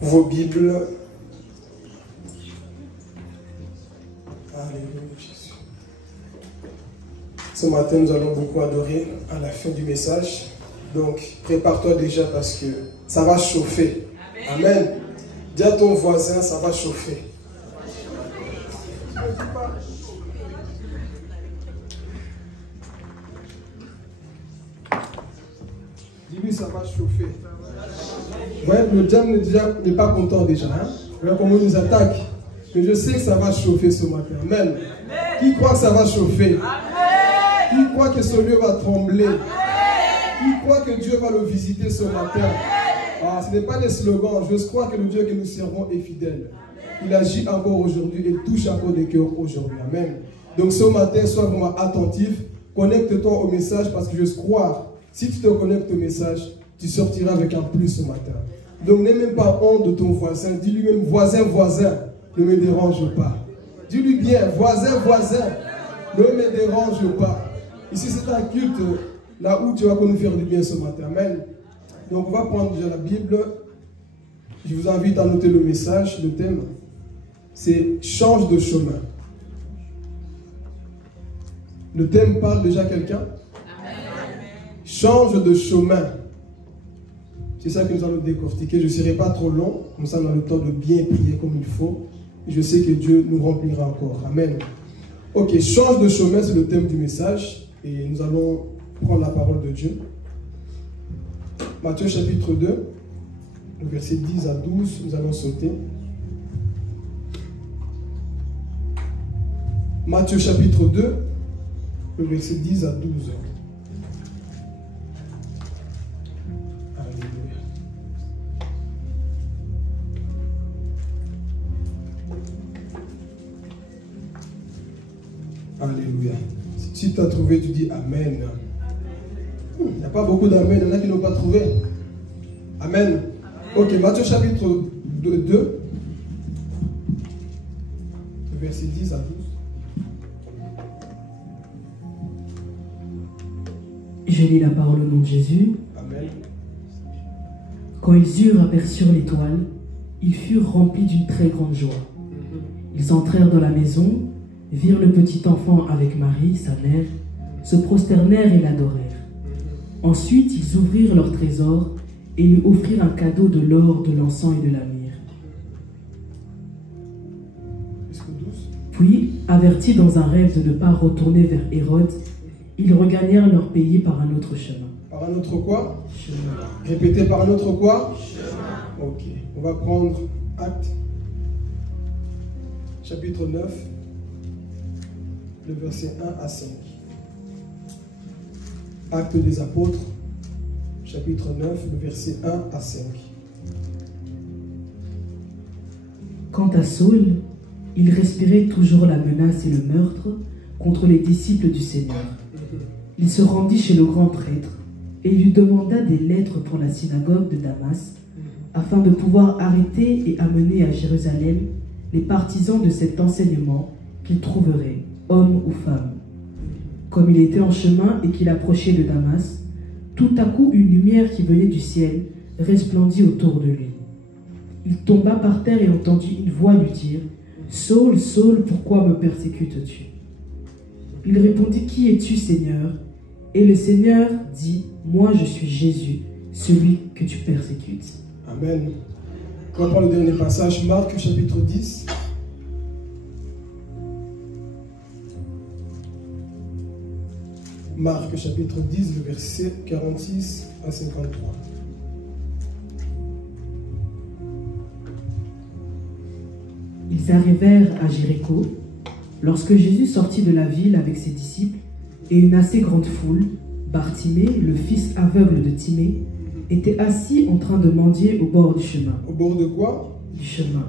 vos Bibles. Alléluia Jésus. Ce matin, nous allons beaucoup adorer à la fin du message. Donc, prépare-toi déjà parce que ça va chauffer. Amen. Amen. Dis à ton voisin, ça va chauffer. Dis-lui, ça va chauffer. Ouais, le diable n'est pas content déjà. Hein? Voilà comment il nous attaque. Mais je sais que ça va chauffer ce matin. Amen. Amen. Qui croit que ça va chauffer? Amen. Qui croit que ce lieu va trembler? Amen. Qui croit que Dieu va le visiter ce matin? Ah, ce n'est pas des slogans. Je crois que le Dieu que nous servons est fidèle. Il agit encore aujourd'hui et touche encore des cœurs aujourd'hui. Amen. Donc ce matin, sois vraiment attentif. Connecte-toi au message parce que je crois, si tu te connectes au message, tu sortiras avec un plus ce matin. Donc n'aie même pas honte de ton voisin. Dis-lui même, voisin, voisin, ne me dérange pas. Dis-lui bien, voisin, voisin, ne me dérange pas. Ici c'est un culte là où tu vas nous faire du bien ce matin. Amen. Donc on va prendre déjà la Bible. Je vous invite à noter le message, le thème. C'est change de chemin. Le thème parle déjà quelqu'un? Change de chemin. C'est ça que nous allons décortiquer. Je ne serai pas trop long. Comme ça, on a le temps de bien prier comme il faut. Et je sais que Dieu nous remplira encore. Amen. Ok, change de chemin, c'est le thème du message. Et nous allons prendre la parole de Dieu. Matthieu chapitre 2, le verset 10 à 12, nous allons sauter. Matthieu chapitre 2, le verset 10 à 12. Alléluia. Si tu as trouvé, tu dis Amen. Il n'y a pas beaucoup d'Amen, il y en a qui n'ont pas trouvé. Amen. Ok, Matthieu chapitre 2, verset 10 à 12. Je lis la parole au nom de Jésus. Amen. Quand ils eurent aperçu l'étoile, ils furent remplis d'une très grande joie. Ils entrèrent dans la maison, virent le petit enfant avec Marie, sa mère, se prosternèrent et l'adorèrent. Ensuite, ils ouvrirent leur trésor et lui offrirent un cadeau de l'or, de l'encens et de la myrrhe. Puis, avertis dans un rêve de ne pas retourner vers Hérode, ils regagnèrent leur pays par un autre chemin. Par un autre quoi? Chemin. Répétez, par un autre quoi? Chemin. Ok, on va prendre Actes, chapitre 9, le verset 1 à 5. Actes des apôtres, chapitre 9, le verset 1 à 5. Quant à Saul, il respirait toujours la menace et le meurtre contre les disciples du Seigneur. Il se rendit chez le grand prêtre et lui demanda des lettres pour la synagogue de Damas, afin de pouvoir arrêter et amener à Jérusalem les partisans de cet enseignement qu'il trouverait, hommes ou femmes. Comme il était en chemin et qu'il approchait de Damas, tout à coup une lumière qui venait du ciel resplendit autour de lui. Il tomba par terre et entendit une voix lui dire « Saul, Saul, pourquoi me persécutes-tu » Il répondit « Qui es-tu, Seigneur » Et le Seigneur dit « Moi, je suis Jésus, celui que tu persécutes. » Amen. On va prendre le dernier passage, Marc chapitre 10. Marc chapitre 10, le verset 46 à 53. Ils arrivèrent à Jéricho. Lorsque Jésus sortit de la ville avec ses disciples et une assez grande foule, Bartimée, le fils aveugle de Timée, était assis en train de mendier au bord du chemin. Au bord de quoi? Du chemin.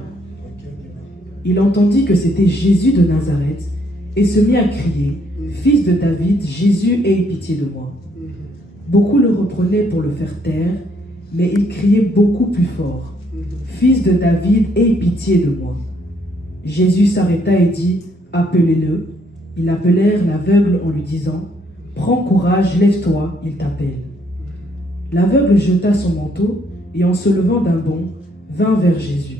Il entendit que c'était Jésus de Nazareth et se mit à crier « Fils de David, Jésus, aie pitié de moi. » Beaucoup le reprenaient pour le faire taire, mais il criait beaucoup plus fort « Fils de David, aie pitié de moi. » Jésus s'arrêta et dit « Appelez-le. » Ils appelèrent l'aveugle en lui disant « Prends courage, lève-toi, il t'appelle. » L'aveugle jeta son manteau et en se levant d'un bond, vint vers Jésus.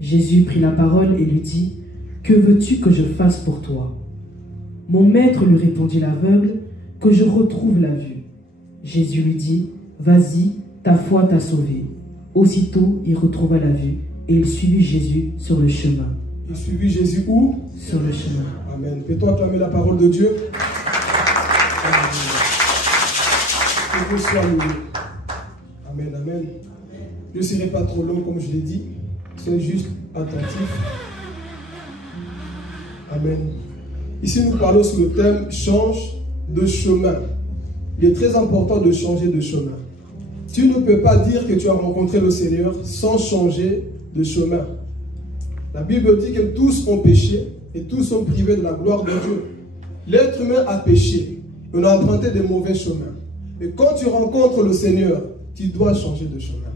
Jésus prit la parole et lui dit, « Que veux-tu que je fasse pour toi ?» Mon maître, lui répondit l'aveugle, « Que je retrouve la vue. » Jésus lui dit, « Vas-y, ta foi t'a sauvé. » Aussitôt, il retrouva la vue et il suivit Jésus sur le chemin. Il suivit Jésus où? Sur le chemin. Amen. Peux-toi acclamer la parole de Dieu? Que Dieu soit loué. Amen, amen. Je ne serai pas trop long comme je l'ai dit. Soyez juste attentifs. Amen. Ici, nous parlons sur le thème « Change de chemin ». Il est très important de changer de chemin. Tu ne peux pas dire que tu as rencontré le Seigneur sans changer de chemin. La Bible dit que tous ont péché et tous sont privés de la gloire de Dieu. L'être humain a péché. On a emprunté des mauvais chemins. Et quand tu rencontres le Seigneur, tu dois changer de chemin.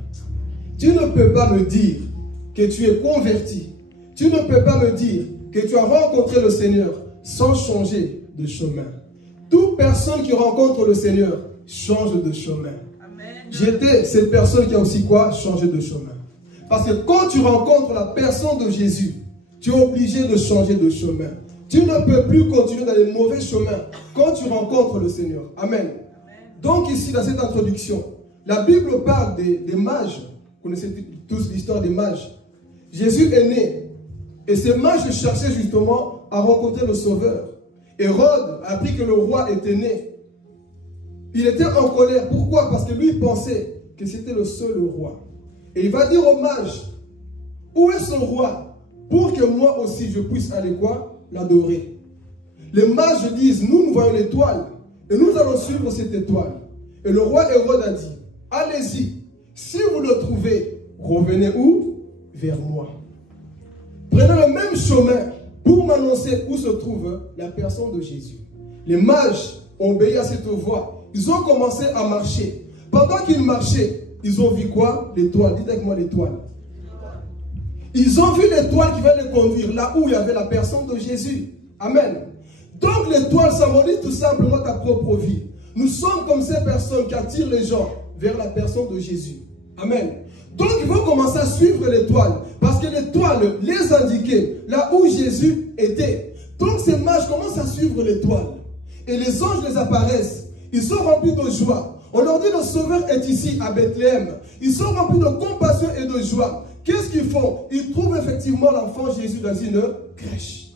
Tu ne peux pas me dire que tu es converti. Tu ne peux pas me dire que tu as rencontré le Seigneur sans changer de chemin. Toute personne qui rencontre le Seigneur change de chemin. J'étais cette personne qui a aussi quoi? Changé de chemin. Parce que quand tu rencontres la personne de Jésus, tu es obligé de changer de chemin. Tu ne peux plus continuer dans les mauvais chemins quand tu rencontres le Seigneur. Amen. Donc ici, dans cette introduction, la Bible parle des mages. Vous connaissez tous l'histoire des mages. Jésus est né. Et ces mages cherchaient justement à rencontrer le Sauveur. Hérode a appris que le roi était né. Il était en colère. Pourquoi? Parce que lui pensait que c'était le seul roi. Et il va dire aux mages, où est son roi? Pour que moi aussi je puisse aller quoi? L'adorer. Les mages disent, nous voyons l'étoile. Et nous allons suivre cette étoile. Et le roi Hérode a dit, allez-y. Si vous le trouvez, revenez où? Vers moi. Prenez le même chemin pour m'annoncer où se trouve la personne de Jésus. Les mages ont obéi à cette voix. Ils ont commencé à marcher. Pendant qu'ils marchaient, ils ont vu quoi? L'étoile. Dites avec moi l'étoile. Ils ont vu l'étoile qui va les conduire là où il y avait la personne de Jésus. Amen. Donc l'étoile symbolise tout simplement ta propre vie. Nous sommes comme ces personnes qui attirent les gens vers la personne de Jésus. Amen. Donc ils vont commencer à suivre l'étoile. Parce que l'étoile les indiquait là où Jésus était. Donc ces mages commencent à suivre l'étoile. Et les anges les apparaissent. Ils sont remplis de joie. On leur dit le Sauveur est ici à Bethléem. Ils sont remplis de compassion et de joie. Qu'est-ce qu'ils font? Ils trouvent effectivement l'enfant Jésus dans une crèche.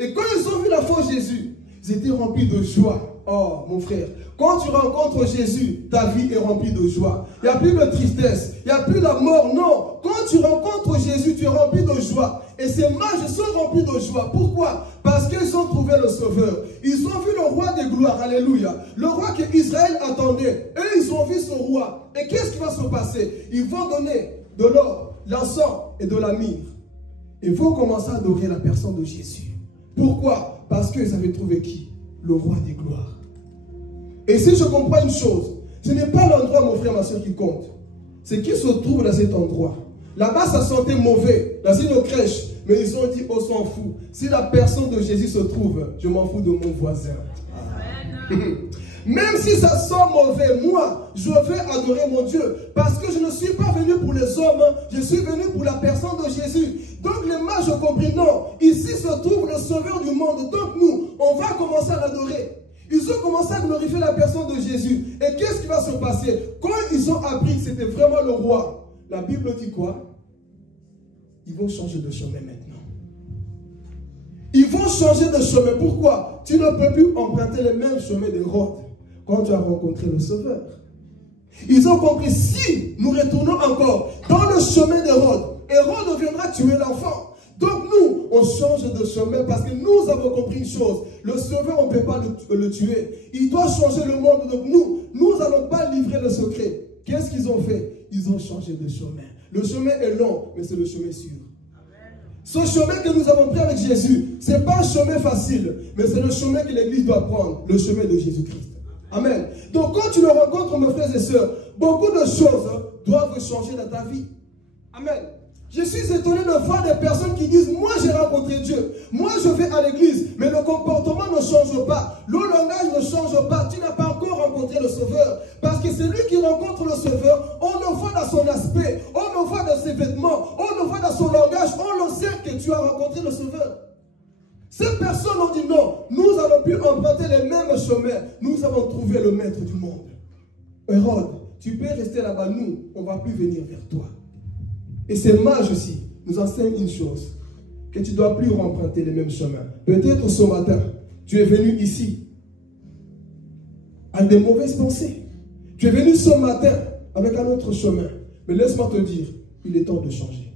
Et quand ils ont vu l'enfant Jésus, ils étaient remplis de joie. Oh mon frère, quand tu rencontres Jésus, ta vie est remplie de joie. Il n'y a plus de tristesse, il n'y a plus la mort. Non, quand tu rencontres Jésus, tu es rempli de joie. Et ces mages sont remplis de joie. Pourquoi? Parce qu'ils ont trouvé le Sauveur. Ils ont vu le roi des gloires. Alléluia. Le roi que Israël attendait. Eux, ils ont vu son roi. Et qu'est-ce qui va se passer? Ils vont donner de l'or, l'encens et de la myrrhe. Ils vont commencer à adorer la personne de Jésus. Pourquoi? Parce qu'ils avaient trouvé qui? Le roi des gloires. Et si je comprends une chose, ce n'est pas l'endroit, mon frère, ma soeur, qui compte. C'est qui se trouve dans cet endroit. Là-bas, ça sentait mauvais, dans une crèche. Mais ils ont dit, on s'en fout. Si la personne de Jésus se trouve, je m'en fous de mon voisin. Même si ça sent mauvais, moi, je vais adorer mon Dieu. Parce que je ne suis pas venu pour les hommes, je suis venu pour la personne de Jésus. Donc les mages ont compris, non, ici se trouve le Sauveur du monde. Donc nous, on va commencer à l'adorer. Ils ont commencé à glorifier la personne de Jésus. Et qu'est-ce qui va se passer? Quand ils ont appris que c'était vraiment le roi, la Bible dit quoi? Ils vont changer de chemin maintenant. Ils vont changer de chemin. Pourquoi? Tu ne peux plus emprunter les mêmes chemins d'Hérode quand tu as rencontré le Sauveur. Ils ont compris, si nous retournons encore dans le chemin d'Hérode, Hérode viendra tuer l'enfant. Donc nous, on change de chemin parce que nous avons compris une chose. Le Sauveur, on ne peut pas le tuer. Il doit changer le monde. Donc nous n'allons pas livrer le secret. Qu'est-ce qu'ils ont fait? Ils ont changé de chemin. Le chemin est long, mais c'est le chemin sûr. Ce chemin que nous avons pris avec Jésus, ce n'est pas un chemin facile, mais c'est le chemin que l'Église doit prendre, le chemin de Jésus-Christ. Amen. Donc quand tu le rencontres, mes frères et sœurs, beaucoup de choses doivent changer dans ta vie. Amen. Je suis étonné de voir des personnes qui disent, moi j'ai rencontré Dieu, moi je vais à l'église, mais le comportement ne change pas, le langage ne change pas, tu n'as pas encore rencontré le Sauveur. Parce que celui qui rencontre le Sauveur, on le voit dans son aspect, on le voit dans ses vêtements, on le voit dans son langage, on le sait que tu as rencontré le Sauveur. Ces personnes ont dit non, nous avons pu emprunter les mêmes chemins, nous avons trouvé le maître du monde. Hérode, tu peux rester là-bas, nous, on ne va plus venir vers toi. Et ces mages aussi nous enseignent une chose, que tu ne dois plus emprunter les mêmes chemins. Peut-être ce matin, tu es venu ici avec des mauvaises pensées. Tu es venu ce matin avec un autre chemin. Mais laisse-moi te dire, il est temps de changer.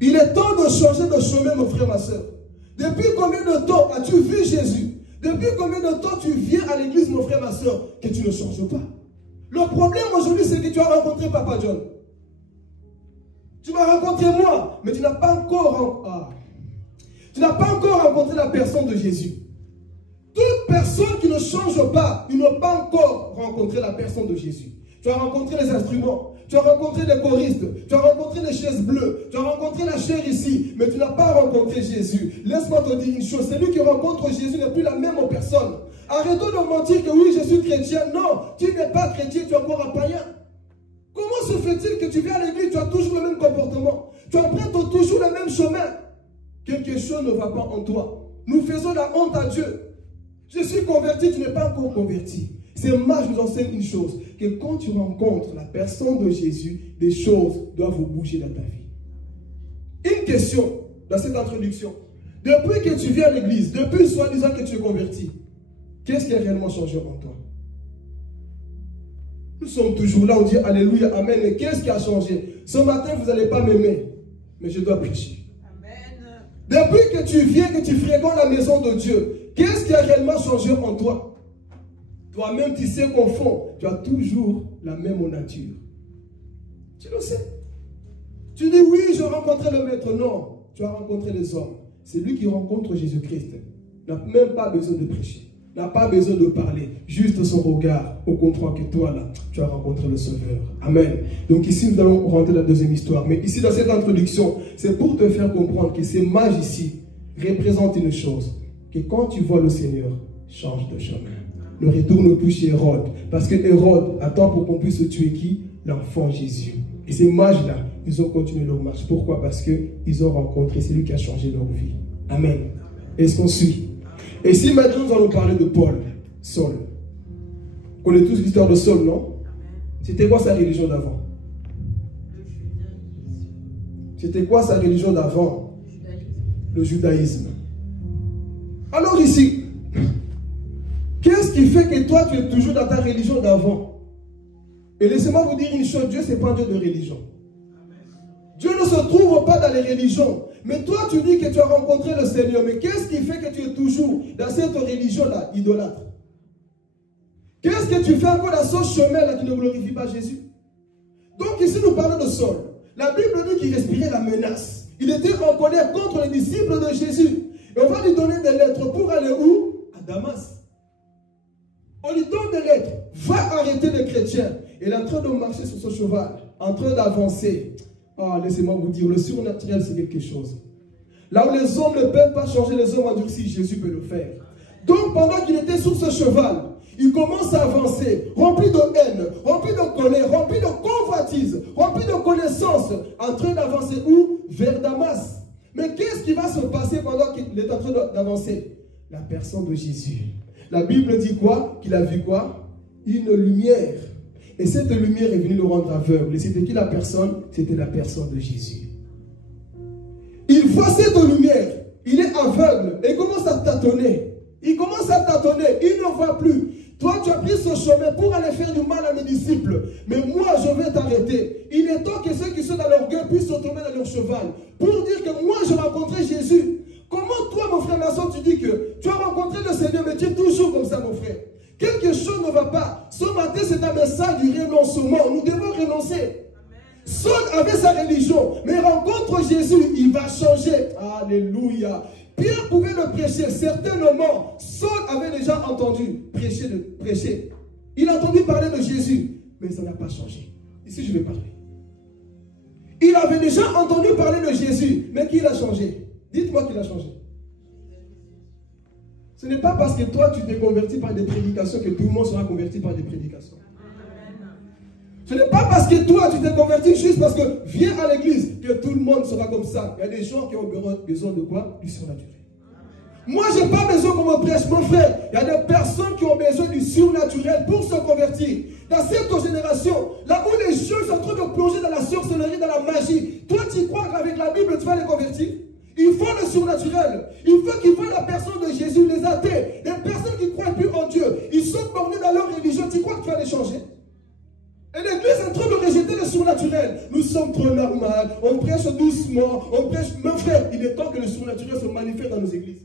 Il est temps de changer de chemin, mon frère, ma soeur. Depuis combien de temps as-tu vu Jésus? Depuis combien de temps tu viens à l'église, mon frère, ma soeur, que tu ne changes pas? Le problème aujourd'hui, c'est que tu as rencontré Papa John. Tu m'as rencontré moi, mais tu n'as pas encore rencontré la personne de Jésus. Toute personne qui ne change pas, il n'a pas encore rencontré la personne de Jésus. Tu as rencontré les instruments, tu as rencontré les choristes, tu as rencontré les chaises bleues, tu as rencontré la chair ici, mais tu n'as pas rencontré Jésus. Laisse-moi te dire une chose, celui qui rencontre Jésus n'est plus la même personne. Arrêtons de mentir que oui, je suis chrétien. Non, tu n'es pas chrétien, tu es encore un païen. Comment se fait-il que tu viens à l'église, tu as toujours le même comportement, tu empruntes toujours le même chemin? Quelque chose ne va pas en toi. Nous faisons la honte à Dieu. Je suis converti, tu n'es pas encore converti. Ces mages nous enseignent une chose, que quand tu rencontres la personne de Jésus, des choses doivent bouger dans ta vie. Une question dans cette introduction. Depuis que tu viens à l'église, depuis soi-disant que tu es converti, qu'est-ce qui a réellement changé en toi? Nous sommes toujours là, on dit Alléluia, Amen. Mais qu'est-ce qui a changé? Ce matin, vous n'allez pas m'aimer, mais je dois prêcher. Amen. Depuis que tu viens, que tu fréquentes la maison de Dieu, qu'est-ce qui a réellement changé en toi? Toi-même, tu sais qu'au fond, tu as toujours la même nature. Tu le sais. Tu dis oui, je rencontrais le maître. Non, tu as rencontré les hommes. C'est lui qui rencontre Jésus-Christ. N'a même pas besoin de prêcher. N'a pas besoin de parler. Juste son regard. Au contraire que toi, là, tu as rencontré le Sauveur. Amen. Donc ici, nous allons rentrer dans la deuxième histoire. Mais ici, dans cette introduction, c'est pour te faire comprendre que ces mages ici représentent une chose. Que quand tu vois le Seigneur, change de chemin. Ne retourne plus chez Hérode. Parce que Hérode attend pour qu'on puisse tuer qui? L'enfant Jésus. Et ces mages-là, ils ont continué leur marche. Pourquoi? Parce qu'ils ont rencontré celui qui a changé leur vie. Amen. Est-ce qu'on suit? Et si maintenant nous allons parler de Paul, Saul. On connaît tous l'histoire de Saul, non? C'était quoi sa religion d'avant? C'était quoi sa religion d'avant? Le judaïsme. Alors ici, qu'est-ce qui fait que toi tu es toujours dans ta religion d'avant? Et laissez-moi vous dire une chose, Dieu c'est pas un Dieu de religion. Dieu ne se trouve pas dans les religions. Mais toi tu dis que tu as rencontré le Seigneur. Mais qu'est-ce qui fait que tu es toujours dans cette religion-là, idolâtre? Qu'est-ce que tu fais encore dans ce chemin-là qui ne glorifie pas Jésus? Donc ici nous parlons de Saul. La Bible dit qu'il respirait la menace. Il était en colère contre les disciples de Jésus. Et on va lui donner des lettres pour aller où? À Damas. On lui donne des lettres. Va arrêter les chrétiens. Il est en train de marcher sur ce cheval, en train d'avancer. Ah, laissez-moi vous dire, le surnaturel c'est quelque chose. Là où les hommes ne peuvent pas changer, les hommes endurcis, Jésus peut le faire. Donc pendant qu'il était sur ce cheval, il commence à avancer, rempli de haine, rempli de colère, rempli de convoitise, rempli de connaissances, en train d'avancer où? Vers Damas. Mais qu'est-ce qui va se passer pendant qu'il est en train d'avancer? La personne de Jésus. La Bible dit quoi? Qu'il a vu quoi? Une lumière. Et cette lumière est venue le rendre aveugle. Et c'était qui la personne? C'était la personne de Jésus. Il voit cette lumière. Il est aveugle. Et il commence à tâtonner. Il commence à tâtonner. Il ne voit plus. Toi, tu as pris ce chemin pour aller faire du mal à mes disciples. Mais moi, je vais t'arrêter. Il est temps que ceux qui sont dans l'orgueil puissent se tomber dans leur cheval. Pour dire que moi, je rencontrais Jésus. Comment toi, mon frère, ma soeur, tu dis que tu as rencontré le Seigneur, mais tu es toujours comme ça, mon frère? Quelque chose ne va pas. Ce matin, c'est un message du renoncement. Nous devons renoncer. Saul avait sa religion, mais rencontre Jésus, il va changer. Alléluia. Pierre pouvait le prêcher. Certainement, Saul avait déjà entendu prêcher. Il a entendu parler de Jésus, mais ça n'a pas changé. Ici, je vais parler. Il avait déjà entendu parler de Jésus, mais qui l'a changé? Dites-moi qui l'a changé. Ce n'est pas parce que toi, tu t'es converti par des prédications que tout le monde sera converti par des prédications. Ce Ce n'est pas parce que toi, tu t'es converti juste parce que viens à l'église que tout le monde sera comme ça. Il y a des gens qui ont besoin de quoi? Du surnaturel. Moi, je n'ai pas besoin qu'on me prêche, mon frère. Il y a des personnes qui ont besoin du surnaturel pour se convertir. Dans cette génération, là où les gens sont en train de plonger dans la sorcellerie, dans la magie, toi, tu crois qu'avec la Bible, tu vas les convertir? Il faut le surnaturel. Il faut qu'ils voient la personne de Jésus, les athées, les personnes qui ne croient plus en Dieu. Ils sont bornés dans leur religion. Tu crois que tu vas les changer? Et l'église est en train de rejeter le surnaturel. Nous sommes trop normaux. On prêche doucement. On prêche. Mon frère, il est temps que le surnaturel se manifeste dans nos églises.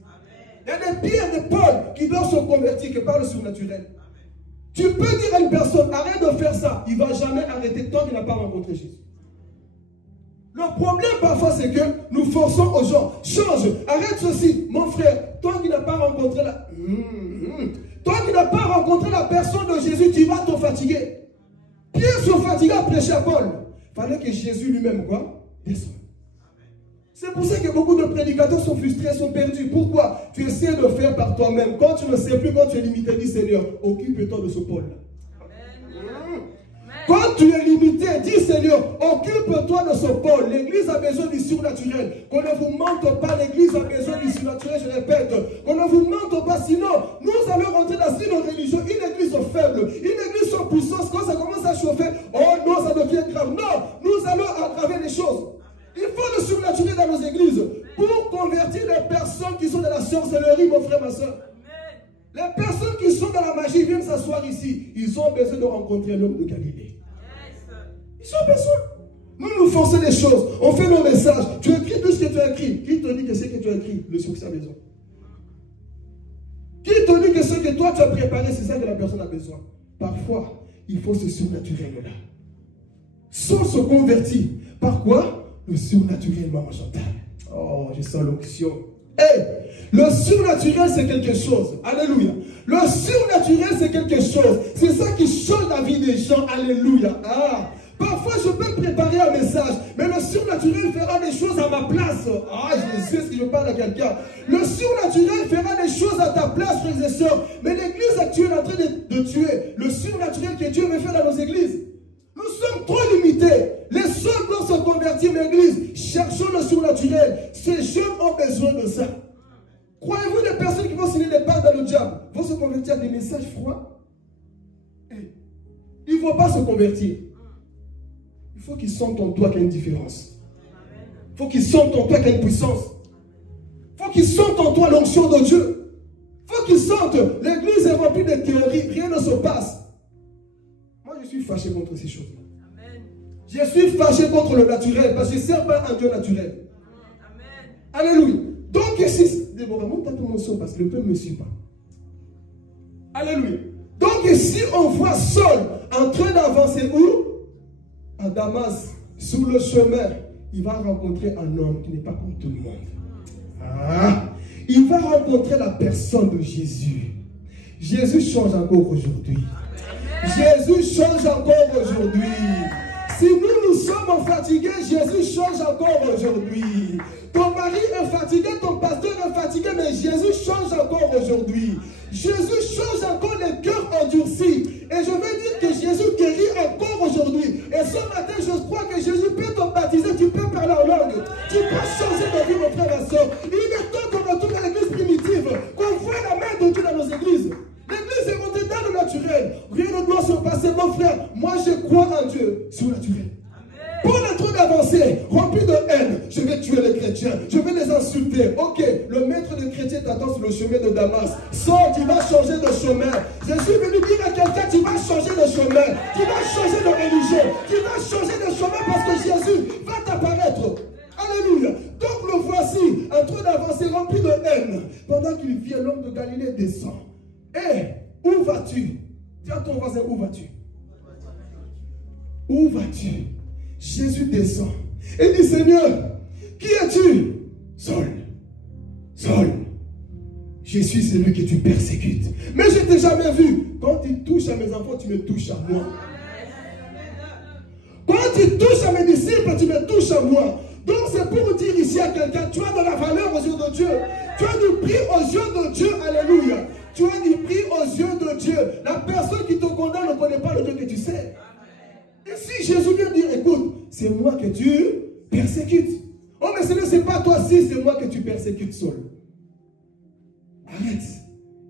Il y a des pires de Paul qui doivent se convertir que par le surnaturel. Tu peux dire à une personne, arrête de faire ça. Il ne va jamais arrêter tant qu'il n'a pas rencontré Jésus. Le problème parfois, c'est que nous forçons aux gens, change, arrête ceci. Mon frère, tant qu'il n'a pas rencontré la personne de Jésus, tu vas te fatiguer. Pierre se fatiguait à prêcher à Paul. Il fallait que Jésus lui-même, quoi, descende. C'est pour ça que beaucoup de prédicateurs sont frustrés, sont perdus. Pourquoi? Tu essaies de faire par toi-même. Quand tu ne sais plus, quand tu es limité, dis Seigneur, occupe-toi de ce Paul-là. Quand tu es limité, dis Seigneur, occupe-toi de ce pôle. L'église a besoin du surnaturel. Qu'on ne vous mente pas, l'église a besoin du surnaturel, je répète. Qu'on ne vous mente pas, sinon nous allons rentrer dans une religion, une église faible, une église sans puissance. Quand ça commence à chauffer, oh non, ça devient grave. Non, nous allons aggraver les choses. Il faut le surnaturel dans nos églises pour convertir les personnes qui sont dans la sorcellerie, mon frère, ma soeur. Les personnes qui sont dans la magie viennent s'asseoir ici. Ils ont besoin de rencontrer l'homme de Galilée. Ils ont besoin. Nous forçons les choses. On fait nos messages. Tu écris tout ce que tu as écrit. Qui te dit que c'est que tu as écrit? Le succès a besoin. Qui te dit que ce que toi tu as préparé, c'est ça que la personne a besoin? Parfois, il faut ce surnaturel-là. Sans se convertir. Par quoi? Le surnaturel, maman Chantal. Oh, je sens l'onction. Hey, le surnaturel, c'est quelque chose. Alléluia. Le surnaturel, c'est quelque chose. C'est ça qui change la vie des gens. Alléluia. Ah. Parfois, je peux préparer un message, mais le surnaturel fera des choses à ma place. Ah, je sais ce que je parle à quelqu'un. Le surnaturel fera des choses à ta place, frères et sœurs. Mais l'église actuelle est en train de tuer le surnaturel que Dieu veut faire dans nos églises. Nous sommes trop limités. Les seuls doivent se convertir dans l'église. Cherchons le surnaturel. Ces jeunes ont besoin de ça. Croyez-vous des personnes qui vont signer des parts dans le diable vont se convertir à des messages froids? Ils ne vont pas se convertir. Il faut qu'ils sentent en toi qu'il y a une différence. Il faut qu'ils sentent en toi qu'il y a une puissance. Il faut qu'ils sentent en toi l'onction de Dieu. Il faut qu'ils sentent. L'église est remplie de théories. Rien ne se passe. Moi, je suis fâché contre ces choses-là. Je suis fâché contre le naturel parce que je ne sers pas un Dieu naturel. Amen. Alléluia. Donc, si... Déborah, monte un peu mon son parce que le peuple ne me suit pas. Alléluia. Donc, si on voit Saul en train d'avancer où? À Damas, sur le chemin, il va rencontrer un homme qui n'est pas comme tout le monde. Ah, il va rencontrer la personne de Jésus. Jésus change encore aujourd'hui. Jésus change encore aujourd'hui. Si nous sommes fatigués, Jésus change encore aujourd'hui. Ton mari est fatigué, ton pasteur est fatigué, mais Jésus change encore aujourd'hui. Jésus change encore les cœurs endurcis. Et je veux dire que Jésus guérit encore aujourd'hui. Et ce matin, je crois que Jésus peut te baptiser, tu peux parler en langue. Tu peux changer de vie, mon frère et soeur. Il est temps qu'on retourne à l'église primitive, qu'on voit la main de Dieu dans nos églises. L'église est montée dans le naturel. Rien ne doit se passer, mon frère. Moi, je crois en Dieu surnaturel. Paul est en train d'avancer, rempli de haine. Je vais tuer les chrétiens, je vais les insulter. Ok, le maître des chrétiens t'attend sur le chemin de Damas. Sors, tu vas changer de chemin. Je suis venu dire à quelqu'un, tu vas changer de chemin. Tu vas changer de religion. Tu vas changer de chemin parce que Jésus va t'apparaître. Alléluia. Donc le voici, en train d'avancer, rempli de haine. Pendant qu'il vient, l'homme de Galilée descend. Hé, où vas-tu? Dis à ton voisin, où vas-tu? Où vas-tu? Jésus descend et dit, Seigneur, qui es-tu? Saul, Saul, je suis celui que tu persécutes. Mais je ne t'ai jamais vu. Quand tu touches à mes enfants, tu me touches à moi. Quand tu touches à mes disciples, tu me touches à moi. Donc c'est pour dire ici à quelqu'un, tu as de la valeur aux yeux de Dieu. Tu as du prix aux yeux de Dieu. Alléluia. Tu as du prix aux yeux de Dieu. La personne qui te condamne ne connaît pas le Dieu que tu sais. Il si Jésus vient dire, écoute, c'est moi que tu persécutes. Oh, mais ce n'est pas toi, si c'est moi que tu persécutes, Saul. Arrête.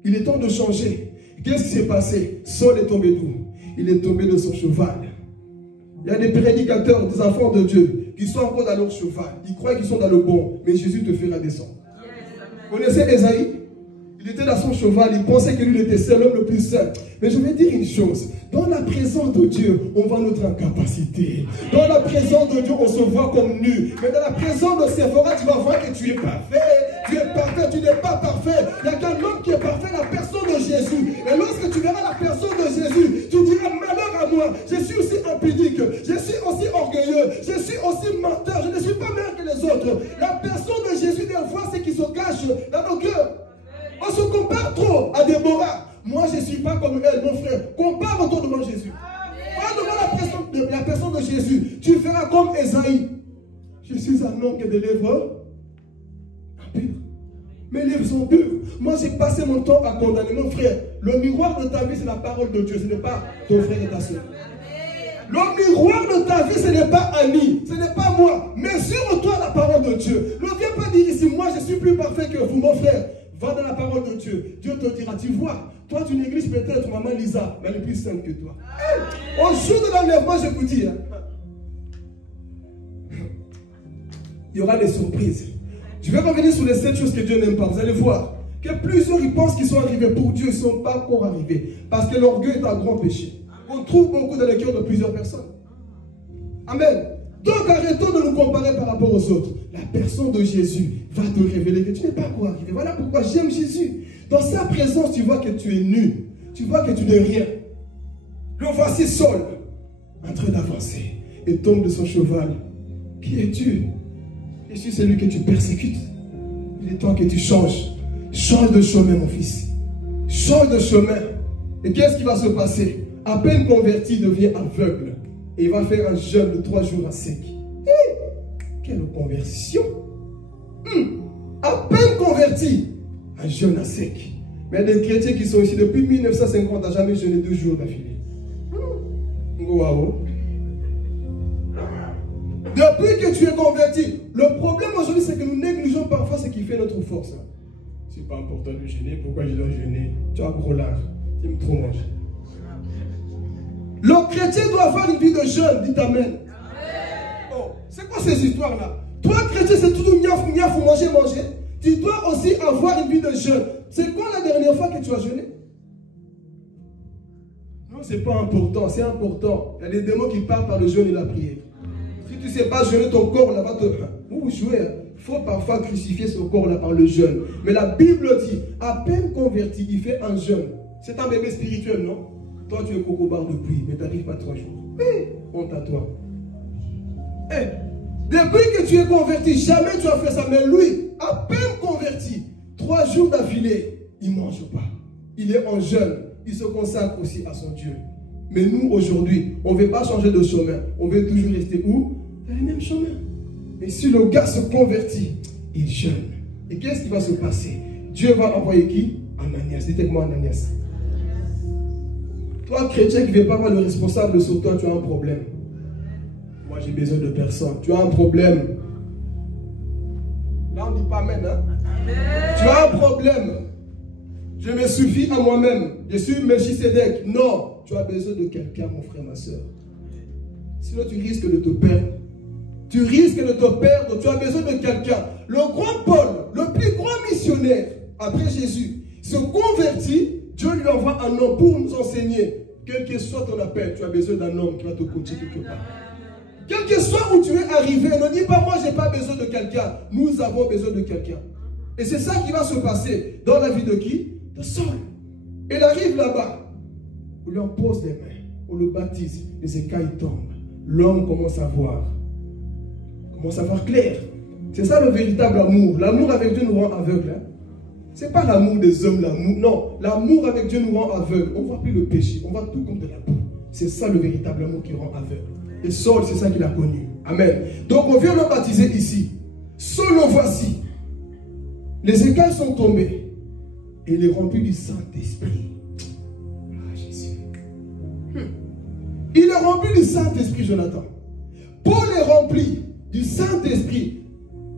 Il est temps de changer. Qu'est-ce qui s'est passé? Saul est tombé d'où? Il est tombé de son cheval. Il y a des prédicateurs, des enfants de Dieu, qui sont encore dans leur cheval. Ils croient qu'ils sont dans le bon, mais Jésus te fera descendre. Vous connaissez Esaïe? Il était dans son cheval, il pensait que lui était seul, l'homme le plus seul. Mais je vais dire une chose, dans la présence de Dieu, on voit notre incapacité. Dans la présence de Dieu, on se voit comme nu. Mais dans la présence de Séphora, tu vas voir que tu es parfait. Tu es parfait, tu n'es pas parfait. Il n'y a qu'un homme qui est parfait, la personne de Jésus. Et lorsque tu verras la personne de Jésus, tu diras, malheur à moi, je suis aussi impudique, je suis aussi orgueilleux, je suis aussi menteur, je ne suis pas meilleur que les autres. La personne de Jésus doit voir ce qui se cache dans nos cœurs. On se compare trop à Déborah. Moi, je ne suis pas comme elle, mon frère. Compare-toi devant Jésus. Pas devant la personne de Jésus. Tu feras comme Esaïe. Je suis un homme qui a des lèvres impures. Mes lèvres sont pures. Moi, j'ai passé mon temps à condamner mon frère. Le miroir de ta vie, c'est la parole de Dieu. Ce n'est pas ton frère et ta soeur. Le miroir de ta vie, ce n'est pas Annie, ce n'est pas moi. Mais sur toi, la parole de Dieu. Ne viens pas dire ici, moi, je suis plus parfait que vous, mon frère. Va dans la parole de Dieu. Dieu te dira, tu vois, toi tu négliges peut-être maman Lisa, mais elle est plus sainte que toi. Hey, au jour de l'enlèvement, je vous dis, il y aura des surprises. Je vais revenir sur les 7 choses que Dieu n'aime pas. Vous allez voir que plusieurs ils pensent qu'ils sont arrivés pour Dieu, ils ne sont pas encore arrivés. Parce que l'orgueil est un grand péché. On trouve beaucoup dans les cœurs de plusieurs personnes. Amen. Donc arrêtons de nous comparer par rapport aux autres. La personne de Jésus va te révéler que tu n'es pas encore arrivé. Voilà pourquoi j'aime Jésus. Dans sa présence, tu vois que tu es nu. Tu vois que tu n'es rien. Le voici Saul, en train d'avancer. Et tombe de son cheval. Qui es-tu? Je suis celui que tu persécutes. Il est temps que tu changes. Change de chemin, mon fils. Change de chemin. Et qu'est-ce qui va se passer? À peine converti, il devient aveugle. Et il va faire un jeûne de 3 jours à sec. Quelle conversion! À peine converti, un jeûne à sec. Mais il y a des chrétiens qui sont ici depuis 1950, n'ont jamais jeûné 2 jours d'affilée. Wow. Depuis que tu es converti, le problème aujourd'hui, c'est que nous négligeons parfois ce qui fait notre force. C'est pas important de jeûner, pourquoi je dois jeûner? Tu as gros lard, tu aimes trop manger. Le chrétien doit avoir une vie de jeûne, dites amen. Oh, c'est quoi ces histoires-là? Toi, chrétien, c'est tout miaf, miaf, manger, manger. Tu dois aussi avoir une vie de jeûne. C'est quand la dernière fois que tu as jeûné? Non, c'est pas important, c'est important. Il y a des démons qui partent par le jeûne et la prière. Si tu ne sais pas jeûner, ton corps là va te... Ouh, jouer. Il faut parfois crucifier son corps là par le jeûne. Mais la Bible dit, à peine converti, il fait un jeûne. C'est un bébé spirituel, non? Toi, tu es coco-bar depuis, mais tu n'arrives pas 3 jours. Honte à toi. Depuis que tu es converti, jamais tu as fait ça. Mais lui, à peine converti, 3 jours d'affilée, il ne mange pas. Il est en jeûne. Il se consacre aussi à son Dieu. Mais nous, aujourd'hui, on ne veut pas changer de chemin. On veut toujours rester où? Dans le même chemin. Mais si le gars se convertit, il jeûne. Et qu'est-ce qui va se passer? Dieu va envoyer qui? Ananias. Dites-moi Ananias. Toi, chrétien qui ne veut pas avoir le responsable sur toi, tu as un problème. Moi, j'ai besoin de personne. Tu as un problème. Là, on ne dit pas amen, hein? Tu as un problème. Je me suffis à moi-même. Je suis Melchisedec. Non, tu as besoin de quelqu'un, mon frère, ma soeur. Sinon, tu risques de te perdre. Tu risques de te perdre. Tu as besoin de quelqu'un. Le grand Paul, le plus grand missionnaire, après Jésus, se convertit. Dieu lui envoie un homme pour nous enseigner. Quel que soit ton appel, tu as besoin d'un homme qui va te coacher quelque part. Quel que soit où tu es arrivé, ne dis pas moi j'ai pas besoin de quelqu'un. Nous avons besoin de quelqu'un. Et c'est ça qui va se passer dans la vie de qui? De Saul. Il arrive là-bas. On lui en pose les mains. On le baptise. Les écailles tombent. L'homme commence à voir. Commence à voir clair. C'est ça le véritable amour. L'amour avec Dieu nous rend aveugles. Hein? Ce n'est pas l'amour des hommes, l'amour. Non, l'amour avec Dieu nous rend aveugles. On ne voit plus le péché, on voit tout comme de la boue. C'est ça le véritable amour qui rend aveugle. Et Saul, c'est ça qu'il a connu. Amen. Donc on vient le baptiser ici. Saul, le voici. Les écailles sont tombées. Et il est rempli du Saint-Esprit. Ah, Jésus. Il est rempli du Saint-Esprit, Jonathan. Paul est rempli du Saint-Esprit.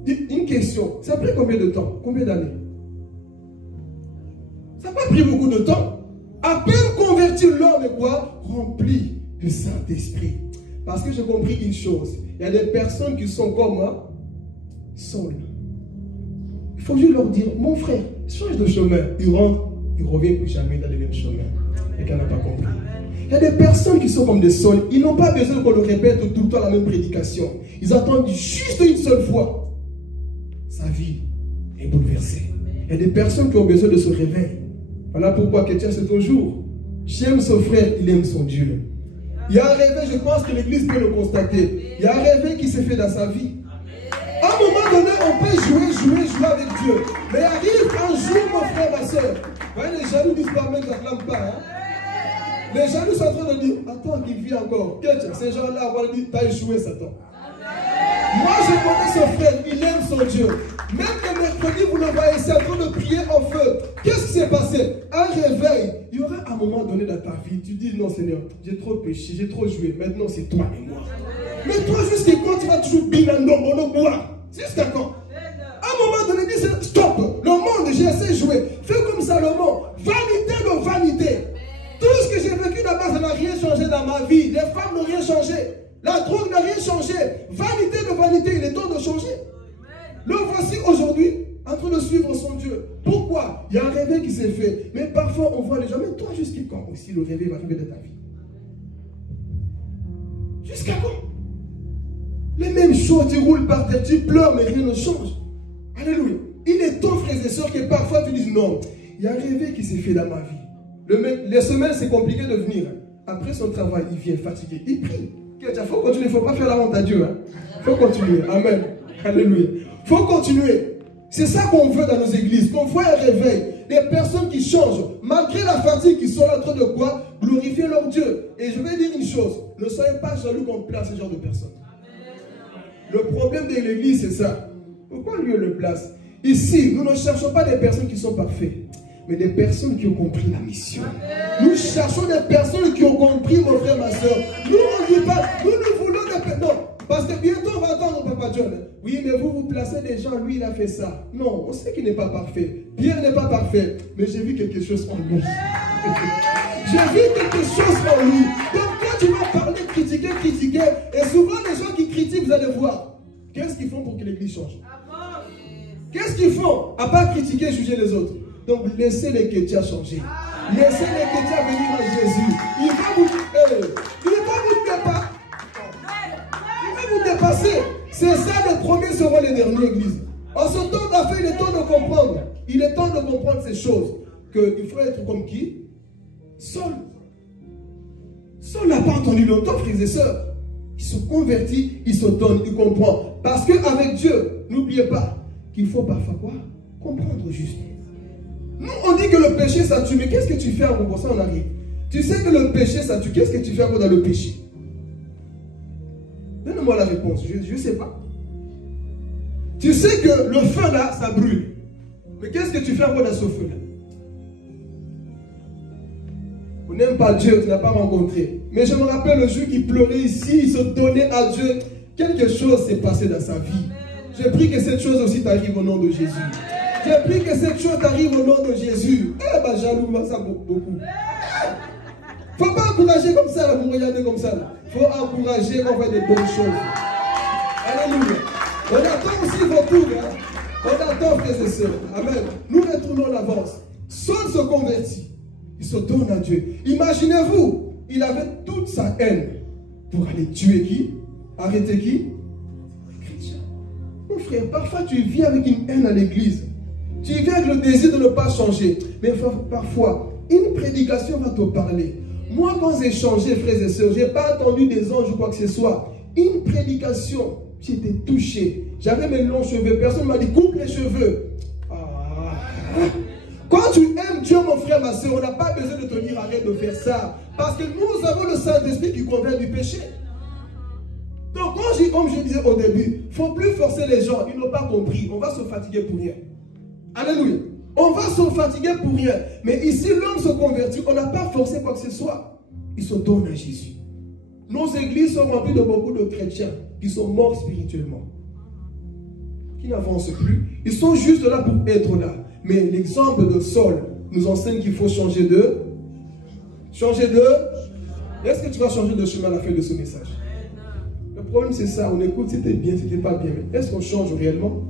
Une question, ça a pris combien de temps? Combien d'années? Ça n'a pas pris beaucoup de temps. À peine converti, l'homme est quoi? Rempli du Saint-Esprit. Parce que j'ai compris une chose. Il y a des personnes qui sont comme moi, seules. Il faut juste leur dire, mon frère, change de chemin. Il rentre, il ne revient plus jamais dans le même chemin. Et qu'elle n'a pas compris. Il y a des personnes qui sont comme des sols. Ils n'ont pas besoin qu'on leur répète tout le temps la même prédication. Ils attendent juste une seule fois. Sa vie est bouleversée. Il y a des personnes qui ont besoin de se réveiller. Voilà pourquoi Chrétien, c'est toujours. J'aime son frère, il aime son Dieu. Il y a un réveil, je pense que l'Église peut le constater. Il y a un réveil qui s'est fait dans sa vie. À un moment donné, on peut jouer avec Dieu. Mais arrive un jour, mon frère, ma soeur. Vous voyez, les jaloux disent pas, mais je n'acclame pas. Hein? Les jaloux sont en train de dire, attends qu'il vit encore. Ces gens-là, on va dire, t'as échoué, Satan. Moi, je connais son frère, il aime son Dieu. Même le mercredi, vous le voyez, c'est en train de prier en feu. Qu'est-ce qui s'est passé? Un réveil. Il y aura un moment donné dans ta vie, tu dis, non Seigneur, j'ai trop péché, j'ai trop joué. Maintenant, c'est toi et moi. Mais toi, jusqu'à quand tu vas toujours bien en boire? Jusqu'à quand? À un moment donné, dis, stop. Le monde, j'ai assez joué. Fais comme Salomon. Vanité de vanité. Tout ce que j'ai vécu là-bas, ça n'a rien changé dans ma vie. Les femmes n'ont rien changé. La drogue n'a rien changé. Vanité de vanité, il est temps de changer. Le voici aujourd'hui en train de suivre son Dieu. Pourquoi? Il y a un réveil qui s'est fait. Mais parfois, on voit les gens, mais toi, jusqu'à quand aussi le réveil va arriver dans ta vie? Jusqu'à quand? Les mêmes choses, tu roules par terre, tu pleures, mais rien ne change. Alléluia. Il est temps, frères et sœurs, que parfois tu dises non. Il y a un réveil qui s'est fait dans ma vie. Les semaines, c'est compliqué de venir. Après son travail, il vient fatigué. Il prie. Il faut continuer, il ne faut pas faire la honte à Dieu. Il faut continuer. Amen. Alléluia. Il faut continuer. C'est ça qu'on veut dans nos églises. Qu'on voit un réveil. Des personnes qui changent. Malgré la fatigue, qui sont en train de quoi? Glorifier leur Dieu. Et je vais dire une chose. Ne soyez pas jaloux qu'on place ce genre de personnes. Le problème de l'église, c'est ça. Pourquoi Dieu le place? Ici, nous ne cherchons pas des personnes qui sont parfaites, mais des personnes qui ont compris la mission. Nous cherchons des personnes qui ont compris, mon frère, ma soeur. Nous, on ne dit pas, nous voulons des personnes. Non, parce que bientôt on va entendre Papa John. Oui, mais vous placez des gens, lui, il a fait ça. Non, on sait qu'il n'est pas parfait. Pierre n'est pas parfait, mais j'ai vu quelque chose en lui. J'ai vu quelque chose en lui. Donc, quand tu vas parler, critiquer, et souvent les gens qui critiquent, vous allez voir, qu'est-ce qu'ils font pour que l'église change? Qu'est-ce qu'ils font? À part critiquer et juger les autres. Donc, laissez les chrétiens changer. Laissez les chrétiens venir à Jésus. Il va vous dépasser. C'est ça, les premiers seront les derniers, église. En ce temps d'affaires, il est temps de comprendre. Il est temps de comprendre ces choses. Qu'il faut être comme qui? Saul. Saul n'a pas entendu longtemps, frères et sœurs. Il se convertit, il se donne, il comprend. Parce qu'avec Dieu, n'oubliez pas qu'il faut parfois quoi? Comprendre juste. Nous, on dit que le péché, ça tue. Mais qu'est-ce que tu fais en comprenant ça, on arrive? Tu sais que le péché, ça tue. Qu'est-ce que tu fais encore dans le péché? Donne-moi la réponse. Je ne sais pas. Tu sais que le feu là, ça brûle. Mais qu'est-ce que tu fais encore dans ce feu là? On n'aime pas Dieu, tu n'as pas rencontré. Mais je me rappelle le jour qu'il pleurait ici, il se donnait à Dieu. Quelque chose s'est passé dans sa vie. J'ai pris que cette chose aussi t'arrive au nom de Jésus. J'ai pris que cette chose t'arrive au nom de Jésus. Eh ben jaloux, ça beaucoup. Faut pas encourager comme ça, vous regardez comme ça. Faut encourager qu'on fait des bonnes choses. Alléluia. On attend aussi vos tours. Hein? On attend, frères et sœurs. Amen. Nous retournons l'avance. Saul se convertit. Il se donne à Dieu. Imaginez-vous, il avait toute sa haine pour aller tuer qui? Arrêter qui? Les chrétiens. Mon frère, parfois tu vis avec une haine à l'église. Tu vis avec le désir de ne pas changer. Mais parfois, une prédication va te parler. Moi, quand j'ai changé, frères et sœurs, je n'ai pas attendu des anges ou quoi que ce soit. Une prédication, j'étais touché. J'avais mes longs cheveux. Personne ne m'a dit, coupe les cheveux. Quand tu aimes Dieu, mon frère, ma soeur, on n'a pas besoin de te dire arrête de faire ça. Parce que nous avons le Saint-Esprit qui convainc du péché. Donc, comme je disais au début, il ne faut plus forcer les gens. Ils n'ont pas compris. On va se fatiguer pour rien. Alléluia. On va se fatiguer pour rien. Mais ici, l'homme se convertit. On n'a pas forcé quoi que ce soit. Il se donne à Jésus. Nos églises sont remplies de beaucoup de chrétiens qui sont morts spirituellement, qui n'avancent plus. Ils sont juste là pour être là. Mais l'exemple de Saul nous enseigne qu'il faut changer de... Est-ce que tu vas changer de chemin à la fin de ce message? Le problème c'est ça, on écoute, c'était bien, c'était pas bien. Mais est-ce qu'on change réellement?